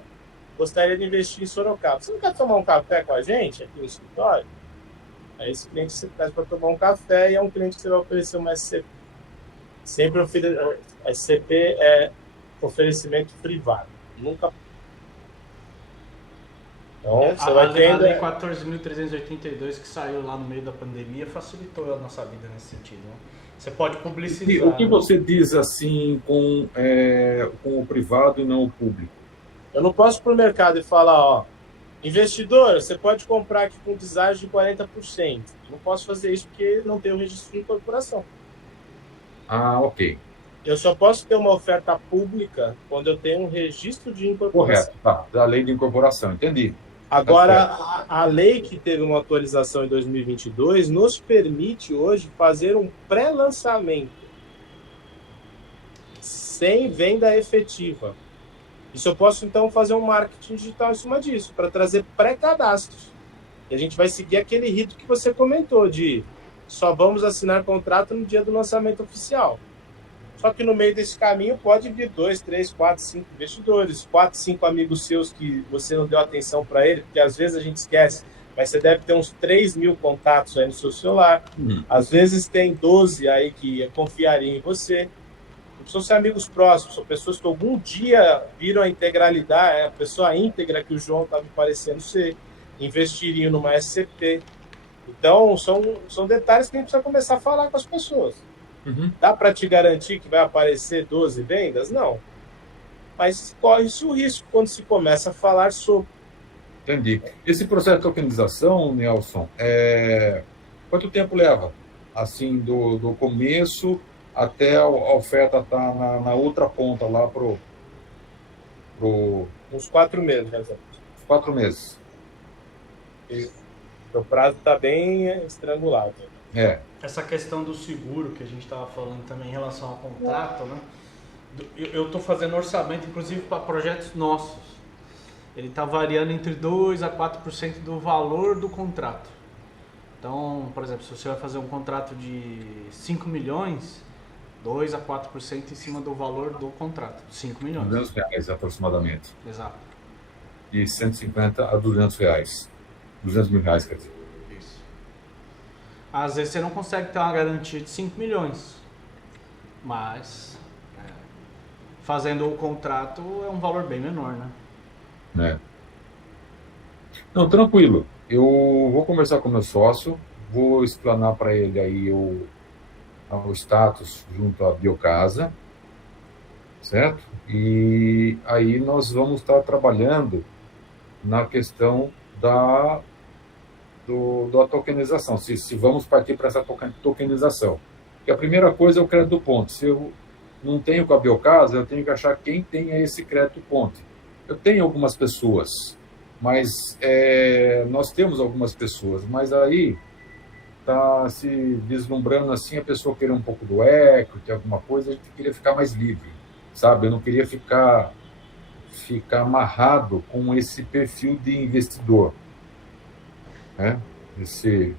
Gostaria de investir em Sorocaba. Você não quer tomar um café com a gente aqui no escritório? Aí esse cliente você traz para tomar um café e é um cliente que você vai oferecer uma SCP. Sempre SCP é oferecimento privado. Nunca. Então, você vai ter. A lei 14.382 que saiu lá no meio da pandemia facilitou a nossa vida nesse sentido, né? Você pode publicizar. O que você diz assim com o privado e não o público? Eu não posso ir para o mercado e falar, investidor, você pode comprar aqui com deságio de 40%. Eu não posso fazer isso porque não tem o registro de incorporação. Ah, ok. Eu só posso ter uma oferta pública quando eu tenho um registro de incorporação. Correto, tá. Da lei de incorporação, entendi. Agora, a lei que teve uma atualização em 2022 nos permite hoje fazer um pré-lançamento sem venda efetiva. Isso eu posso, então, fazer um marketing digital em cima disso, para trazer pré-cadastros. E a gente vai seguir aquele rito que você comentou, de só vamos assinar contrato no dia do lançamento oficial. Só que no meio desse caminho pode vir 2, 3, 4, 5 investidores, 4, 5 amigos seus que você não deu atenção para ele, porque às vezes a gente esquece, mas você deve ter uns 3.000 contatos aí no seu celular. Às vezes tem 12 aí que confiariam em você. Precisam ser amigos próximos, são pessoas que algum dia viram a integralidade, a pessoa íntegra que o João está me parecendo ser, investiriam numa SCP. Então, são detalhes que a gente precisa começar a falar com as pessoas. Dá para te garantir que vai aparecer 12 vendas? Não. Mas corre-se o risco quando se começa a falar sobre. Entendi. Esse processo de tokenização, Nelson, quanto tempo leva? Assim, do começo até a oferta estar na outra ponta lá pro... Uns 4 meses, né? 4 meses. O prazo está bem estrangulado. Essa questão do seguro que a gente estava falando também em relação ao contrato, né? Eu estou fazendo orçamento, inclusive, para projetos nossos. Ele está variando entre 2% a 4% do valor do contrato. Então, por exemplo, se você vai fazer um contrato de 5 milhões, 2% a 4% em cima do valor do contrato, 5 milhões. R$200 aproximadamente. Exato. De 150 a R$200. R$200 mil, quer dizer. Isso. Às vezes você não consegue ter uma garantia de 5 milhões, mas fazendo o contrato é um valor bem menor, né? Não, tranquilo. Eu vou conversar com o meu sócio, vou explanar para ele aí ao status junto à Biocasa, certo? E aí nós vamos estar trabalhando na questão da tokenização, se vamos partir para essa tokenização. Porque a primeira coisa é o crédito ponte. Se eu não tenho com a Biocasa, eu tenho que achar quem tenha esse crédito ponte. Eu tenho algumas pessoas, mas nós temos algumas pessoas, mas aí está se vislumbrando assim a pessoa querer um pouco do equity, alguma coisa, a gente queria ficar mais livre, sabe? Eu não queria ficar amarrado com esse perfil de investidor, né? Esse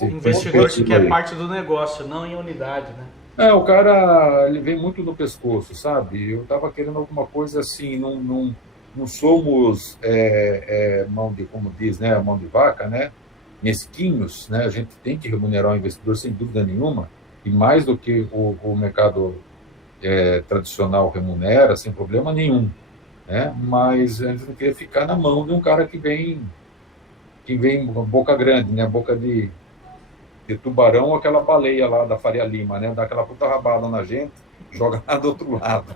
o investidor que quer parte do negócio, não em unidade, né? O cara, ele vem muito no pescoço, sabe? Eu estava querendo alguma coisa assim, não somos mão de, como diz, né, mão de vaca, né? Mesquinhos, né? A gente tem que remunerar o investidor sem dúvida nenhuma, e mais do que o mercado tradicional remunera, sem problema nenhum, né? Mas a gente não queria ficar na mão de um cara que vem com boca grande, né? Boca de tubarão, ou aquela baleia lá da Faria Lima, né? Dá aquela puta rabada na gente, joga lá do outro lado.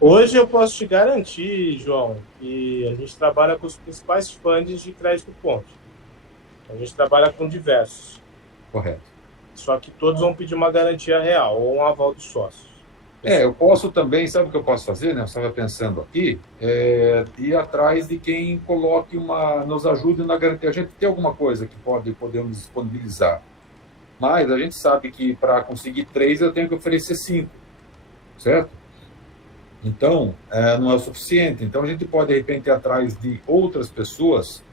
Hoje eu posso te garantir, João, que a gente trabalha com os principais funds de crédito ponte. A gente trabalha com diversos. Correto. Só que todos vão pedir uma garantia real ou um aval dos sócios. Eu posso também, sabe o que eu posso fazer, né? Eu estava pensando aqui, ir atrás de quem coloque nos ajude na garantia. A gente tem alguma coisa que podemos disponibilizar, mas a gente sabe que para conseguir 3 eu tenho que oferecer 5, certo? Então, não é o suficiente. Então, a gente pode, de repente, ir atrás de outras pessoas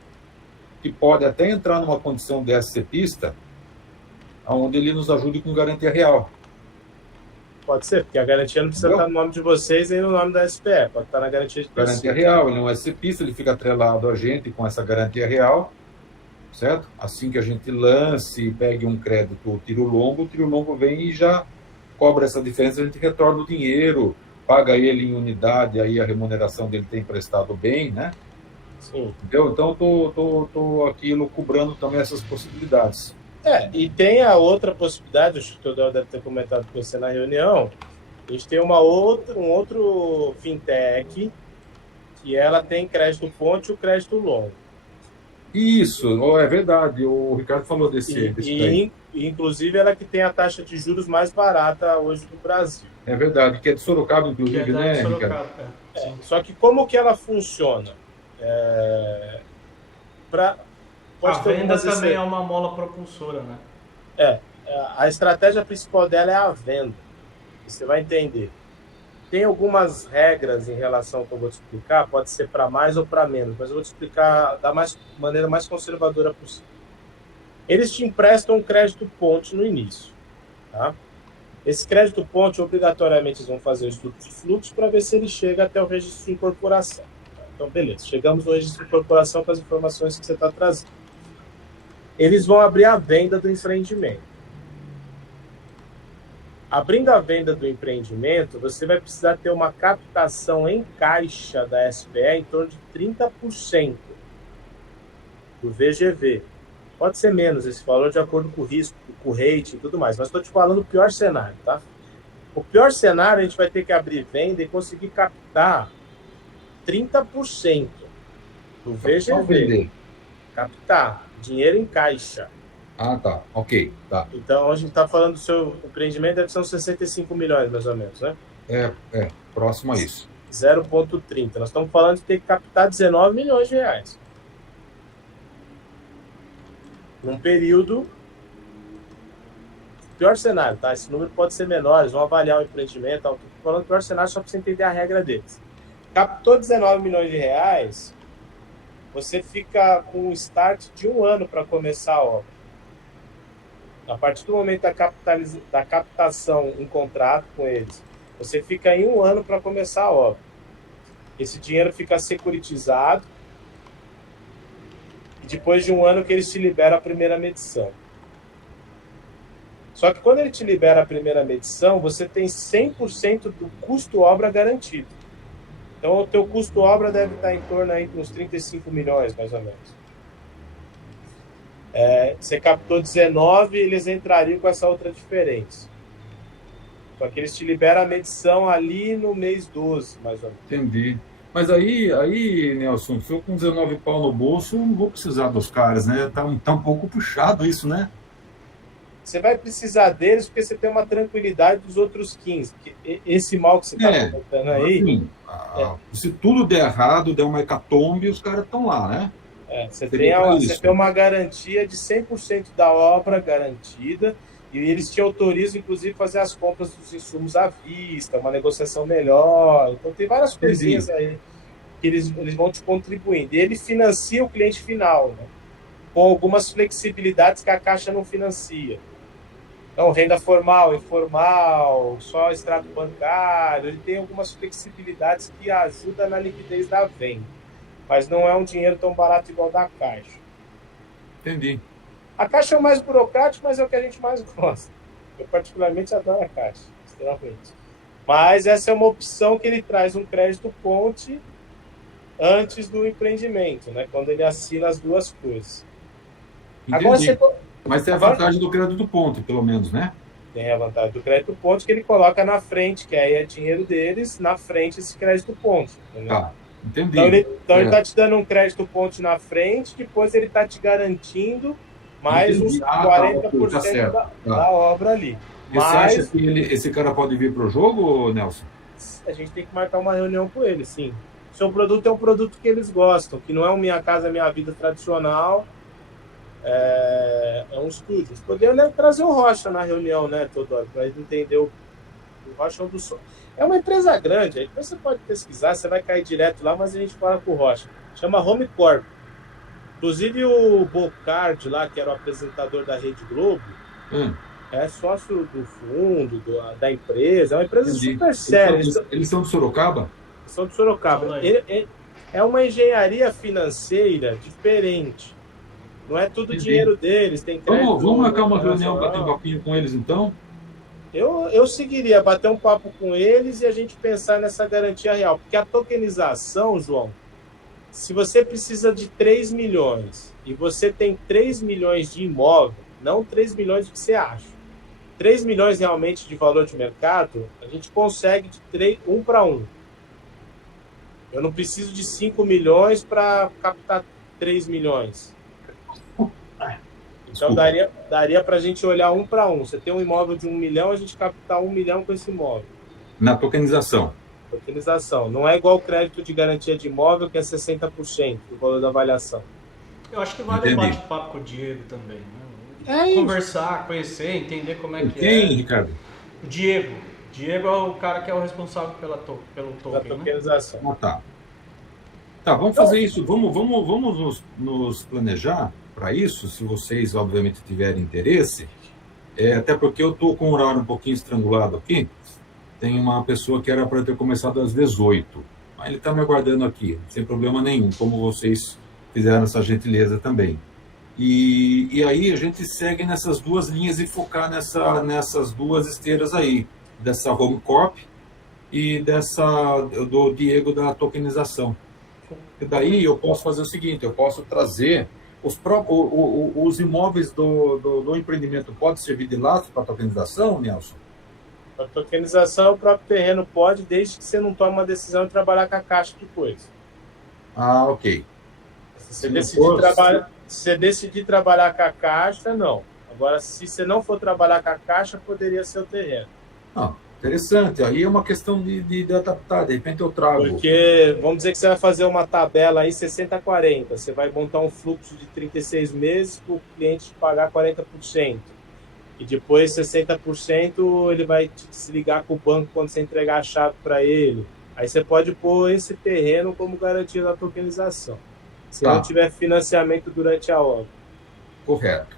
que podem até entrar numa condição de SCPista, onde ele nos ajude com garantia real. Pode ser, porque a garantia não precisa estar no nome de vocês nem no nome da SPE, pode estar na garantia de garantia real, ele não é SCPista, ele fica atrelado a gente com essa garantia real, certo? Assim que a gente lance, pegue um crédito o tiro longo vem e já cobra essa diferença, a gente retorna o dinheiro, paga ele em unidade, aí a remuneração dele tem prestado bem, né? Sim. Entendeu? Então, tô aqui lucubrando também essas possibilidades. E tem a outra possibilidade, acho que o Teodoro deve ter comentado com você na reunião, a gente tem um outro fintech que ela tem crédito ponte e o crédito longo. Isso, é verdade, o Ricardo falou desse inclusive ela que tem a taxa de juros mais barata hoje no Brasil. É verdade, que é de Sorocaba, inclusive, né, de Sorocaba, Ricardo? Só que como que ela funciona? A venda também é uma mola propulsora, né? A estratégia principal dela é a venda. Você vai entender. Tem algumas regras em relação ao que eu vou te explicar, pode ser para mais ou para menos, mas eu vou te explicar da maneira mais conservadora possível. Eles te emprestam um crédito ponte no início. Tá? Esse crédito ponte, obrigatoriamente, eles vão fazer o estudo de fluxo para ver se ele chega até o registro de incorporação. Então, beleza. Chegamos no registro de incorporação com as informações que você está trazendo. Eles vão abrir a venda do empreendimento. Abrindo a venda do empreendimento, você vai precisar ter uma captação em caixa da SPE em torno de 30% do VGV. Pode ser menos esse valor de acordo com o risco, com o rating e tudo mais, mas estou te falando o pior cenário, tá? O pior cenário, a gente vai ter que abrir venda e conseguir captar 30% do VGV. Captar dinheiro em caixa. Tá. Ok. Tá. Então, a gente está falando do seu empreendimento, deve ser uns 65 milhões, mais ou menos, né? Próximo a isso. 0,30. Nós estamos falando de ter que captar 19 milhões de reais. Num período... Pior cenário, tá? Esse número pode ser menor, eles vão avaliar o empreendimento, tal. Estou falando do pior cenário só para você entender a regra deles. Captou 19 milhões de reais, você fica com um start de 1 ano para começar a obra. A partir do momento da captação em contrato com eles, você fica em 1 ano para começar a obra. Esse dinheiro fica securitizado e depois de 1 ano que eles te liberam a primeira medição. Só que quando ele te libera a primeira medição, você tem 100% do custo obra garantido. Então, o teu custo obra deve estar em torno aí de uns 35 milhões, mais ou menos. Você captou 19, eles entrariam com essa outra diferença. Só que eles te liberam a medição ali no mês 12, mais ou menos. Entendi. Mas aí, Nelson, se eu com 19 pau no bolso, eu não vou precisar dos caras, né? Tá um pouco puxado isso, né? Você vai precisar deles porque você tem uma tranquilidade dos outros 15. Esse mal que você está comentando aí... Assim, se tudo der errado, der uma hecatombe, os caras estão lá, né? Você tem uma garantia de 100% da obra garantida e eles te autorizam, inclusive, fazer as compras dos insumos à vista, uma negociação melhor. Então, tem várias coisinhas aí que eles vão te contribuindo. E ele financia o cliente final, né? Com algumas flexibilidades que a Caixa não financia. Então, renda formal, informal, só extrato bancário, ele tem algumas flexibilidades que ajudam na liquidez da venda. Mas não é um dinheiro tão barato igual da Caixa. Entendi. A Caixa é o mais burocrático, mas é o que a gente mais gosta. Eu particularmente adoro a Caixa, extremamente. Mas essa é uma opção que ele traz um crédito ponte antes do empreendimento, né? Quando ele assina as duas coisas. Entendi. Mas tem a vantagem do crédito ponte, pelo menos, né? Tem a vantagem do crédito ponte que ele coloca na frente, que aí é dinheiro deles, na frente esse crédito ponte. Entendeu? Tá, entendi. Então ele está te dando um crédito ponte na frente, depois ele está te garantindo mais uns 40% da obra ali. E você acha que esse cara pode vir para o jogo, Nelson? A gente tem que marcar uma reunião com ele, sim. O seu produto é um produto que eles gostam, que não é um Minha Casa Minha Vida tradicional, é um estúdio. Poderiam trazer o Rocha na reunião, né, Teodoro, para ele entender o Rocha é uma empresa grande, aí você pode pesquisar, você vai cair direto lá, mas a gente fala com o Rocha. Chama Home Corp. Inclusive o Bocardi lá, que era o apresentador da Rede Globo, é sócio do fundo, da empresa, é uma empresa super séria. Eles são de Sorocaba? São de Sorocaba. É uma engenharia financeira diferente. Não é tudo dinheiro deles, tem crédito. Vamos marcar uma reunião, bater um papinho com eles então? Eu seguiria bater um papo com eles e a gente pensar nessa garantia real. Porque a tokenização, João, se você precisa de 3 milhões e você tem 3 milhões de imóvel, não 3 milhões do que você acha, 3 milhões realmente de valor de mercado, a gente consegue de 1 para 1. Eu não preciso de 5 milhões para captar 3 milhões. Então daria para a gente olhar 1 para 1. Você tem um imóvel de 1 milhão, a gente captar 1 milhão com esse imóvel. Na tokenização. Tokenização. Não é igual o crédito de garantia de imóvel, que é 60% do valor da avaliação. Eu acho que vale um bate-papo com o Diego também, né? Conversar, conhecer, entender como é que Quem, Ricardo? O Diego. Diego é o cara que é o responsável pelo token, da tokenização. Né? Tá, vamos fazer isso. Vamos nos planejar para isso, se vocês, obviamente, tiverem interesse. Até porque eu estou com o horário um pouquinho estrangulado aqui. Tem uma pessoa que era para ter começado às 18. Mas ele está me aguardando aqui, sem problema nenhum, como vocês fizeram essa gentileza também. E aí a gente segue nessas duas linhas e focar nessas duas esteiras aí, dessa Home Corp e do Diego da tokenização. E daí eu posso fazer o seguinte, eu posso trazer os imóveis do empreendimento, pode servir de lastro para a tokenização, Nelson? A tokenização, o próprio terreno pode, desde que você não tome uma decisão de trabalhar com a Caixa depois. Ok. Se você decidir trabalhar com a Caixa, não. Agora, se você não for trabalhar com a Caixa, poderia ser o terreno. Interessante. Aí é uma questão de adaptar. De repente eu trago. Porque, vamos dizer que você vai fazer uma tabela aí 60-40. Você vai montar um fluxo de 36 meses para o cliente pagar 40%. E depois 60% ele vai te desligar com o banco quando você entregar a chave para ele. Aí você pode pôr esse terreno como garantia da tokenização. Se não tiver financiamento durante a obra. Correto.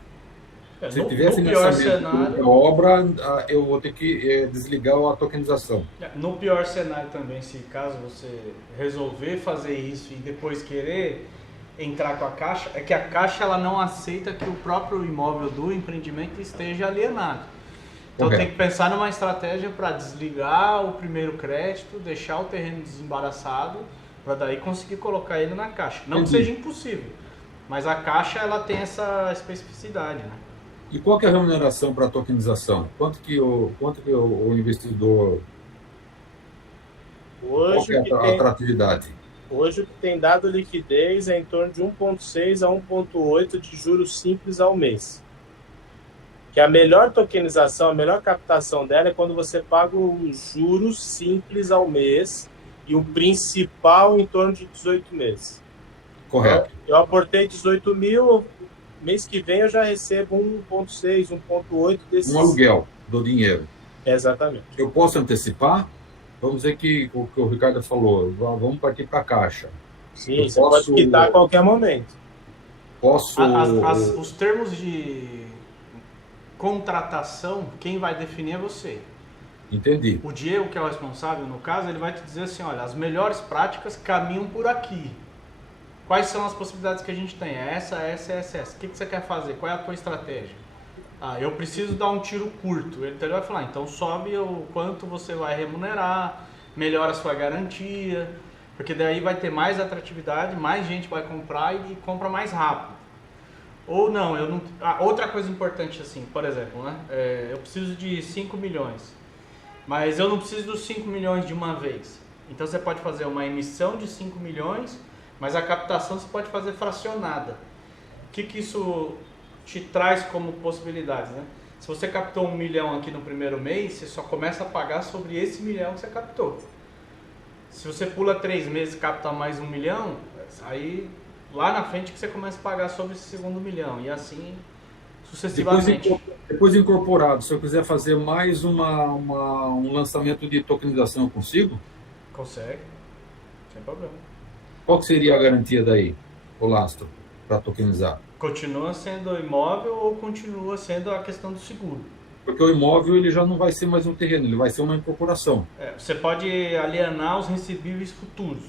Se tiver financiamento da obra, eu vou ter que desligar a tokenização. No pior cenário também, se caso você resolver fazer isso e depois querer entrar com a Caixa, é que a Caixa ela não aceita que o próprio imóvel do empreendimento esteja alienado. Então tem que pensar numa estratégia para desligar o primeiro crédito, deixar o terreno desembaraçado, para daí conseguir colocar ele na Caixa. Não que seja impossível, Mas a Caixa, ela tem essa especificidade, né? E qual que é a remuneração para a tokenização? Quanto que o investidor... Qual que é a atratividade? Hoje o que tem dado liquidez é em torno de 1,6 a 1,8 de juros simples ao mês. Que a melhor tokenização, a melhor captação dela é quando você paga os juros simples ao mês e o principal em torno de 18 meses. Correto. Eu aportei 18 mil, mês que vem eu já recebo 1,6, 1,8 desses. Um aluguel do dinheiro. Exatamente. Eu posso antecipar? Vamos dizer que o que o Ricardo falou, vamos partir para a Caixa. Sim, você pode quitar a qualquer momento. Os termos de contratação, quem vai definir é você. Entendi. O Diego, que é o responsável, no caso, ele vai te dizer assim, olha, as melhores práticas caminham por aqui. Quais são as possibilidades que a gente tem? Essa. O que você quer fazer? Qual é a tua estratégia? Eu preciso dar um tiro curto. Ele vai falar, então sobe o quanto você vai remunerar, melhora a sua garantia, porque daí vai ter mais atratividade, mais gente vai comprar e compra mais rápido. Ou não, eu não... outra coisa importante assim, por exemplo, né? Eu preciso de 5 milhões, mas eu não preciso dos 5 milhões de uma vez. Então você pode fazer uma emissão de 5 milhões, mas a captação você pode fazer fracionada. O que isso te traz como possibilidades, né? Se você captou 1 milhão aqui no primeiro mês, você só começa a pagar sobre esse milhão que você captou. Se você pula 3 meses e capta mais 1 milhão, aí lá na frente que você começa a pagar sobre esse segundo milhão, e assim sucessivamente. Depois incorporado, se eu quiser fazer mais um lançamento de tokenização, eu consigo? Consegue, sem problema. Qual que seria a garantia daí, o lastro, para tokenizar? Continua sendo imóvel ou continua sendo a questão do seguro? Porque o imóvel ele já não vai ser mais um terreno, ele vai ser uma incorporação. Você pode alienar os recebíveis futuros.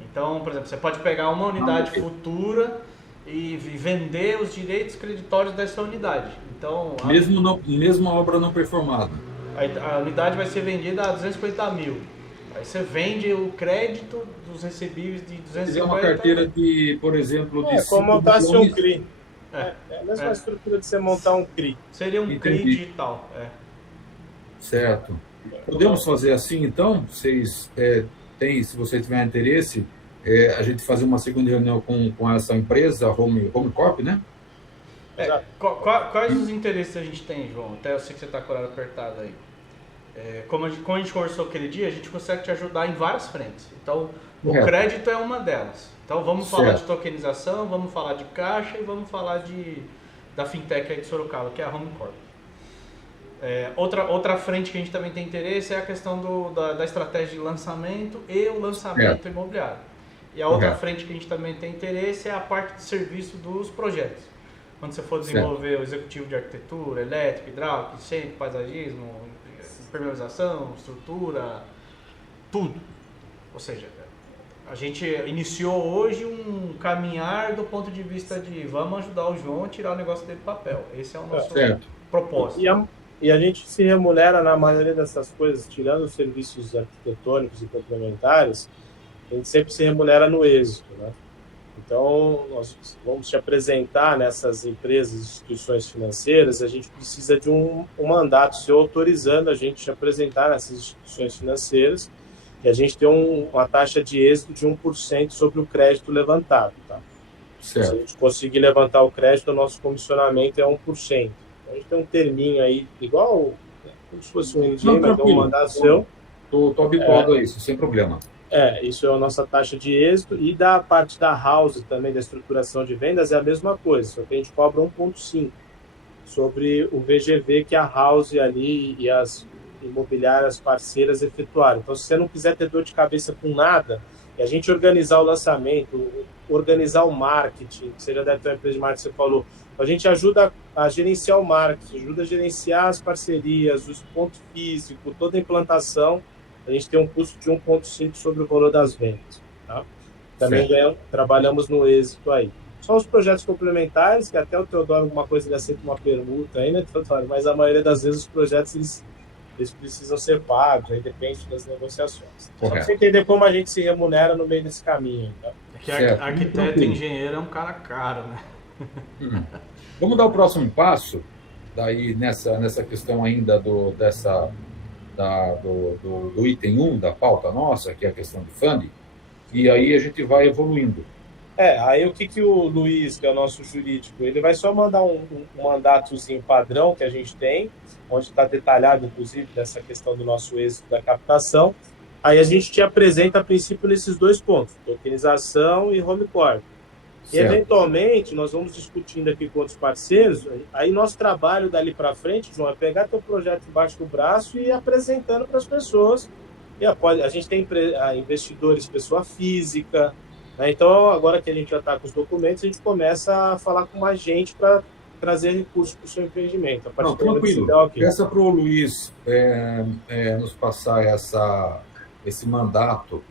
Então, por exemplo, você pode pegar uma unidade futura e vender os direitos creditórios dessa unidade. Então, mesmo a obra não performada. A unidade vai ser vendida a 250 mil. Aí você vende o crédito dos recebíveis de 250. Se fizer uma carteira de, por exemplo, de 5 como montasse um CRI. É a mesma estrutura de você montar um CRI. Seria um CRI digital. Certo. Podemos fazer assim, então? Vocês se vocês tiverem interesse, a gente fazer uma segunda reunião com essa empresa, Home Corp, né? Quais os interesses a gente tem, João? Até eu sei que você está com o horário apertado aí. Como a gente conversou aquele dia, a gente consegue te ajudar em várias frentes. Então, o crédito é uma delas. Então, vamos falar de tokenização, vamos falar de caixa e vamos falar da fintech aí de Sorocaba, que é a Home Corp. Outra frente que a gente também tem interesse é a questão da estratégia de lançamento e o lançamento imobiliário. E a outra frente que a gente também tem interesse é a parte de serviço dos projetos. Quando você for desenvolver o executivo de arquitetura, elétrica, hidráulica, incêndio, paisagismo, impermeabilização, estrutura, tudo. Ou seja, a gente iniciou hoje um caminhar do ponto de vista de vamos ajudar o João a tirar o negócio dele do papel. Esse é o nosso propósito. E a gente se remunera na maioria dessas coisas, tirando os serviços arquitetônicos e complementares, a gente sempre se remunera no êxito, né? Então, nós vamos te apresentar nessas empresas, instituições financeiras, a gente precisa de um mandato seu autorizando a gente te apresentar nessas instituições financeiras e a gente tem uma taxa de êxito de 1% sobre o crédito levantado. Tá? Se a gente conseguir levantar o crédito, o nosso comissionamento é 1%. Então, a gente tem um terminho aí, igual como se fosse um NDA, mas um mandato seu. Estou habituado a isso, sem problema. Isso é a nossa taxa de êxito. E da parte da house também, da estruturação de vendas, é a mesma coisa, só que a gente cobra 1,5 sobre o VGV que a house ali e as imobiliárias parceiras efetuaram. Então, se você não quiser ter dor de cabeça com nada, e a gente organizar o lançamento, organizar o marketing, que você já deve ter uma empresa de marketing, você falou, a gente ajuda a gerenciar o marketing, ajuda a gerenciar as parcerias, os pontos físicos, toda a implantação. A gente tem um custo de 1,5 sobre o valor das vendas. Tá? Também trabalhamos no êxito aí. Só os projetos complementares, que até o Teodoro, alguma coisa, ele aceita uma permuta aí, né, Teodoro? Mas a maioria das vezes os projetos eles precisam ser pagos, aí depende das negociações. Só para você entender como a gente se remunera no meio desse caminho. Tá? Que Certo. arquiteto e Tranquilo. engenheiro é um cara caro, né? Vamos dar o próximo passo, daí nessa questão ainda do item 1 da pauta nossa, que é a questão de funding, e aí a gente vai evoluindo. Aí o que que o Luiz, que é o nosso jurídico, ele vai só mandar um mandatozinho padrão que a gente tem, onde está detalhado, inclusive, dessa questão do nosso êxito da captação. Aí a gente te apresenta, a princípio, nesses dois pontos, tokenização e home core. E, Certo. eventualmente, nós vamos discutindo aqui com outros parceiros, aí nosso trabalho dali para frente, João, é pegar teu projeto embaixo do braço e ir apresentando para as pessoas. E a gente tem investidores, pessoa física, né? Então, agora que a gente já está com os documentos, a gente começa a falar com mais gente para trazer recursos para o seu empreendimento. A partir Não, do momento que tranquilo. se der ok. Peça para o Luiz nos passar esse mandato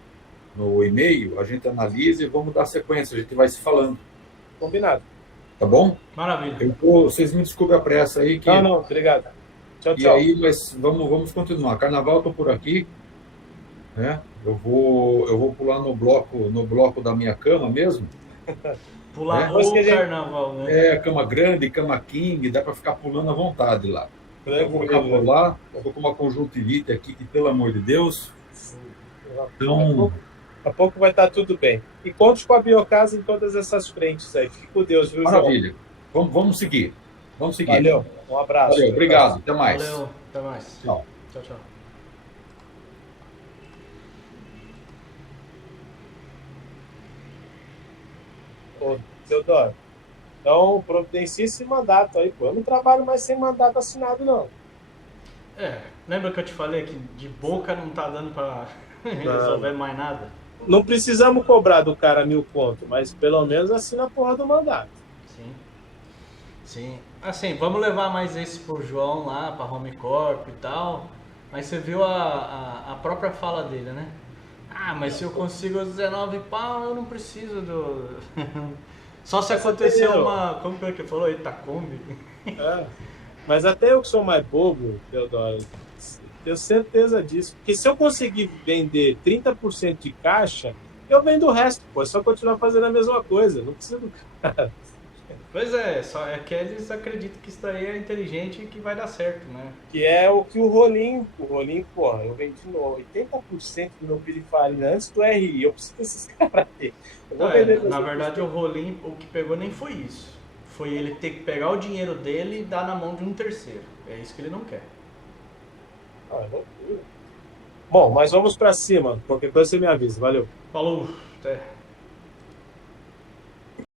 no e-mail, a gente analisa e vamos dar sequência, a gente vai se falando, Combinado. tá bom? Maravilha. Vocês me desculpem a pressa aí. Não, obrigado. Tchau, E tchau. aí, mas vamos continuar. Carnaval, estou por aqui, né? Eu vou pular no bloco da minha cama mesmo. Pular Depois o que a gente- carnaval, né? Cama grande, cama king, dá para ficar pulando à vontade lá. Eu vou ficar por Tranquilo. lá, eu tô com uma conjuntivite aqui, que pelo amor de Deus. Então, Daqui a pouco vai estar tudo bem. E conte com a Biocasa em todas essas frentes aí. Fique com Deus, viu, João? maravilha. Vamos seguir. Vamos seguir. Valeu. Um abraço. Valeu, obrigado. Até mais. Valeu, até mais. Tchau. Tchau, tchau. Ô, Teodoro. Então, providencie esse mandato aí, pô. Eu não trabalho mais sem mandato assinado, não. Lembra que eu te falei que de boca não tá dando pra resolver mais nada? Não precisamos cobrar do cara 1.000 conto, mas pelo menos assina a porra do mandato. Sim. Sim. Assim, vamos levar mais esse pro João lá, pra Home Corp e tal. Mas você viu a própria fala dele, né? Ah, mas se eu consigo os 19 pau, eu não preciso do... Só se acontecer entendeu? como é que ele falou? Itacombi. É. Mas até eu que sou mais bobo, Teodoro, tenho certeza disso. Porque se eu conseguir vender 30% de caixa, eu vendo o resto, pô. É só continuar fazendo a mesma coisa. Não precisa do cara. Pois é, só é que eles acreditam que isso daí é inteligente e que vai dar certo, né? Que é o que o Rolim, porra, eu vendi 80% do meu pirifarina antes do RI. Eu preciso desses caras aí. Eu vou vender Na pra verdade, o Rolim, o que pegou nem foi isso. Foi ele ter que pegar o dinheiro dele e dar na mão de um terceiro. É isso que ele não quer. Bom, mas vamos pra cima. Qualquer coisa você me avisa. Valeu. Falou, até.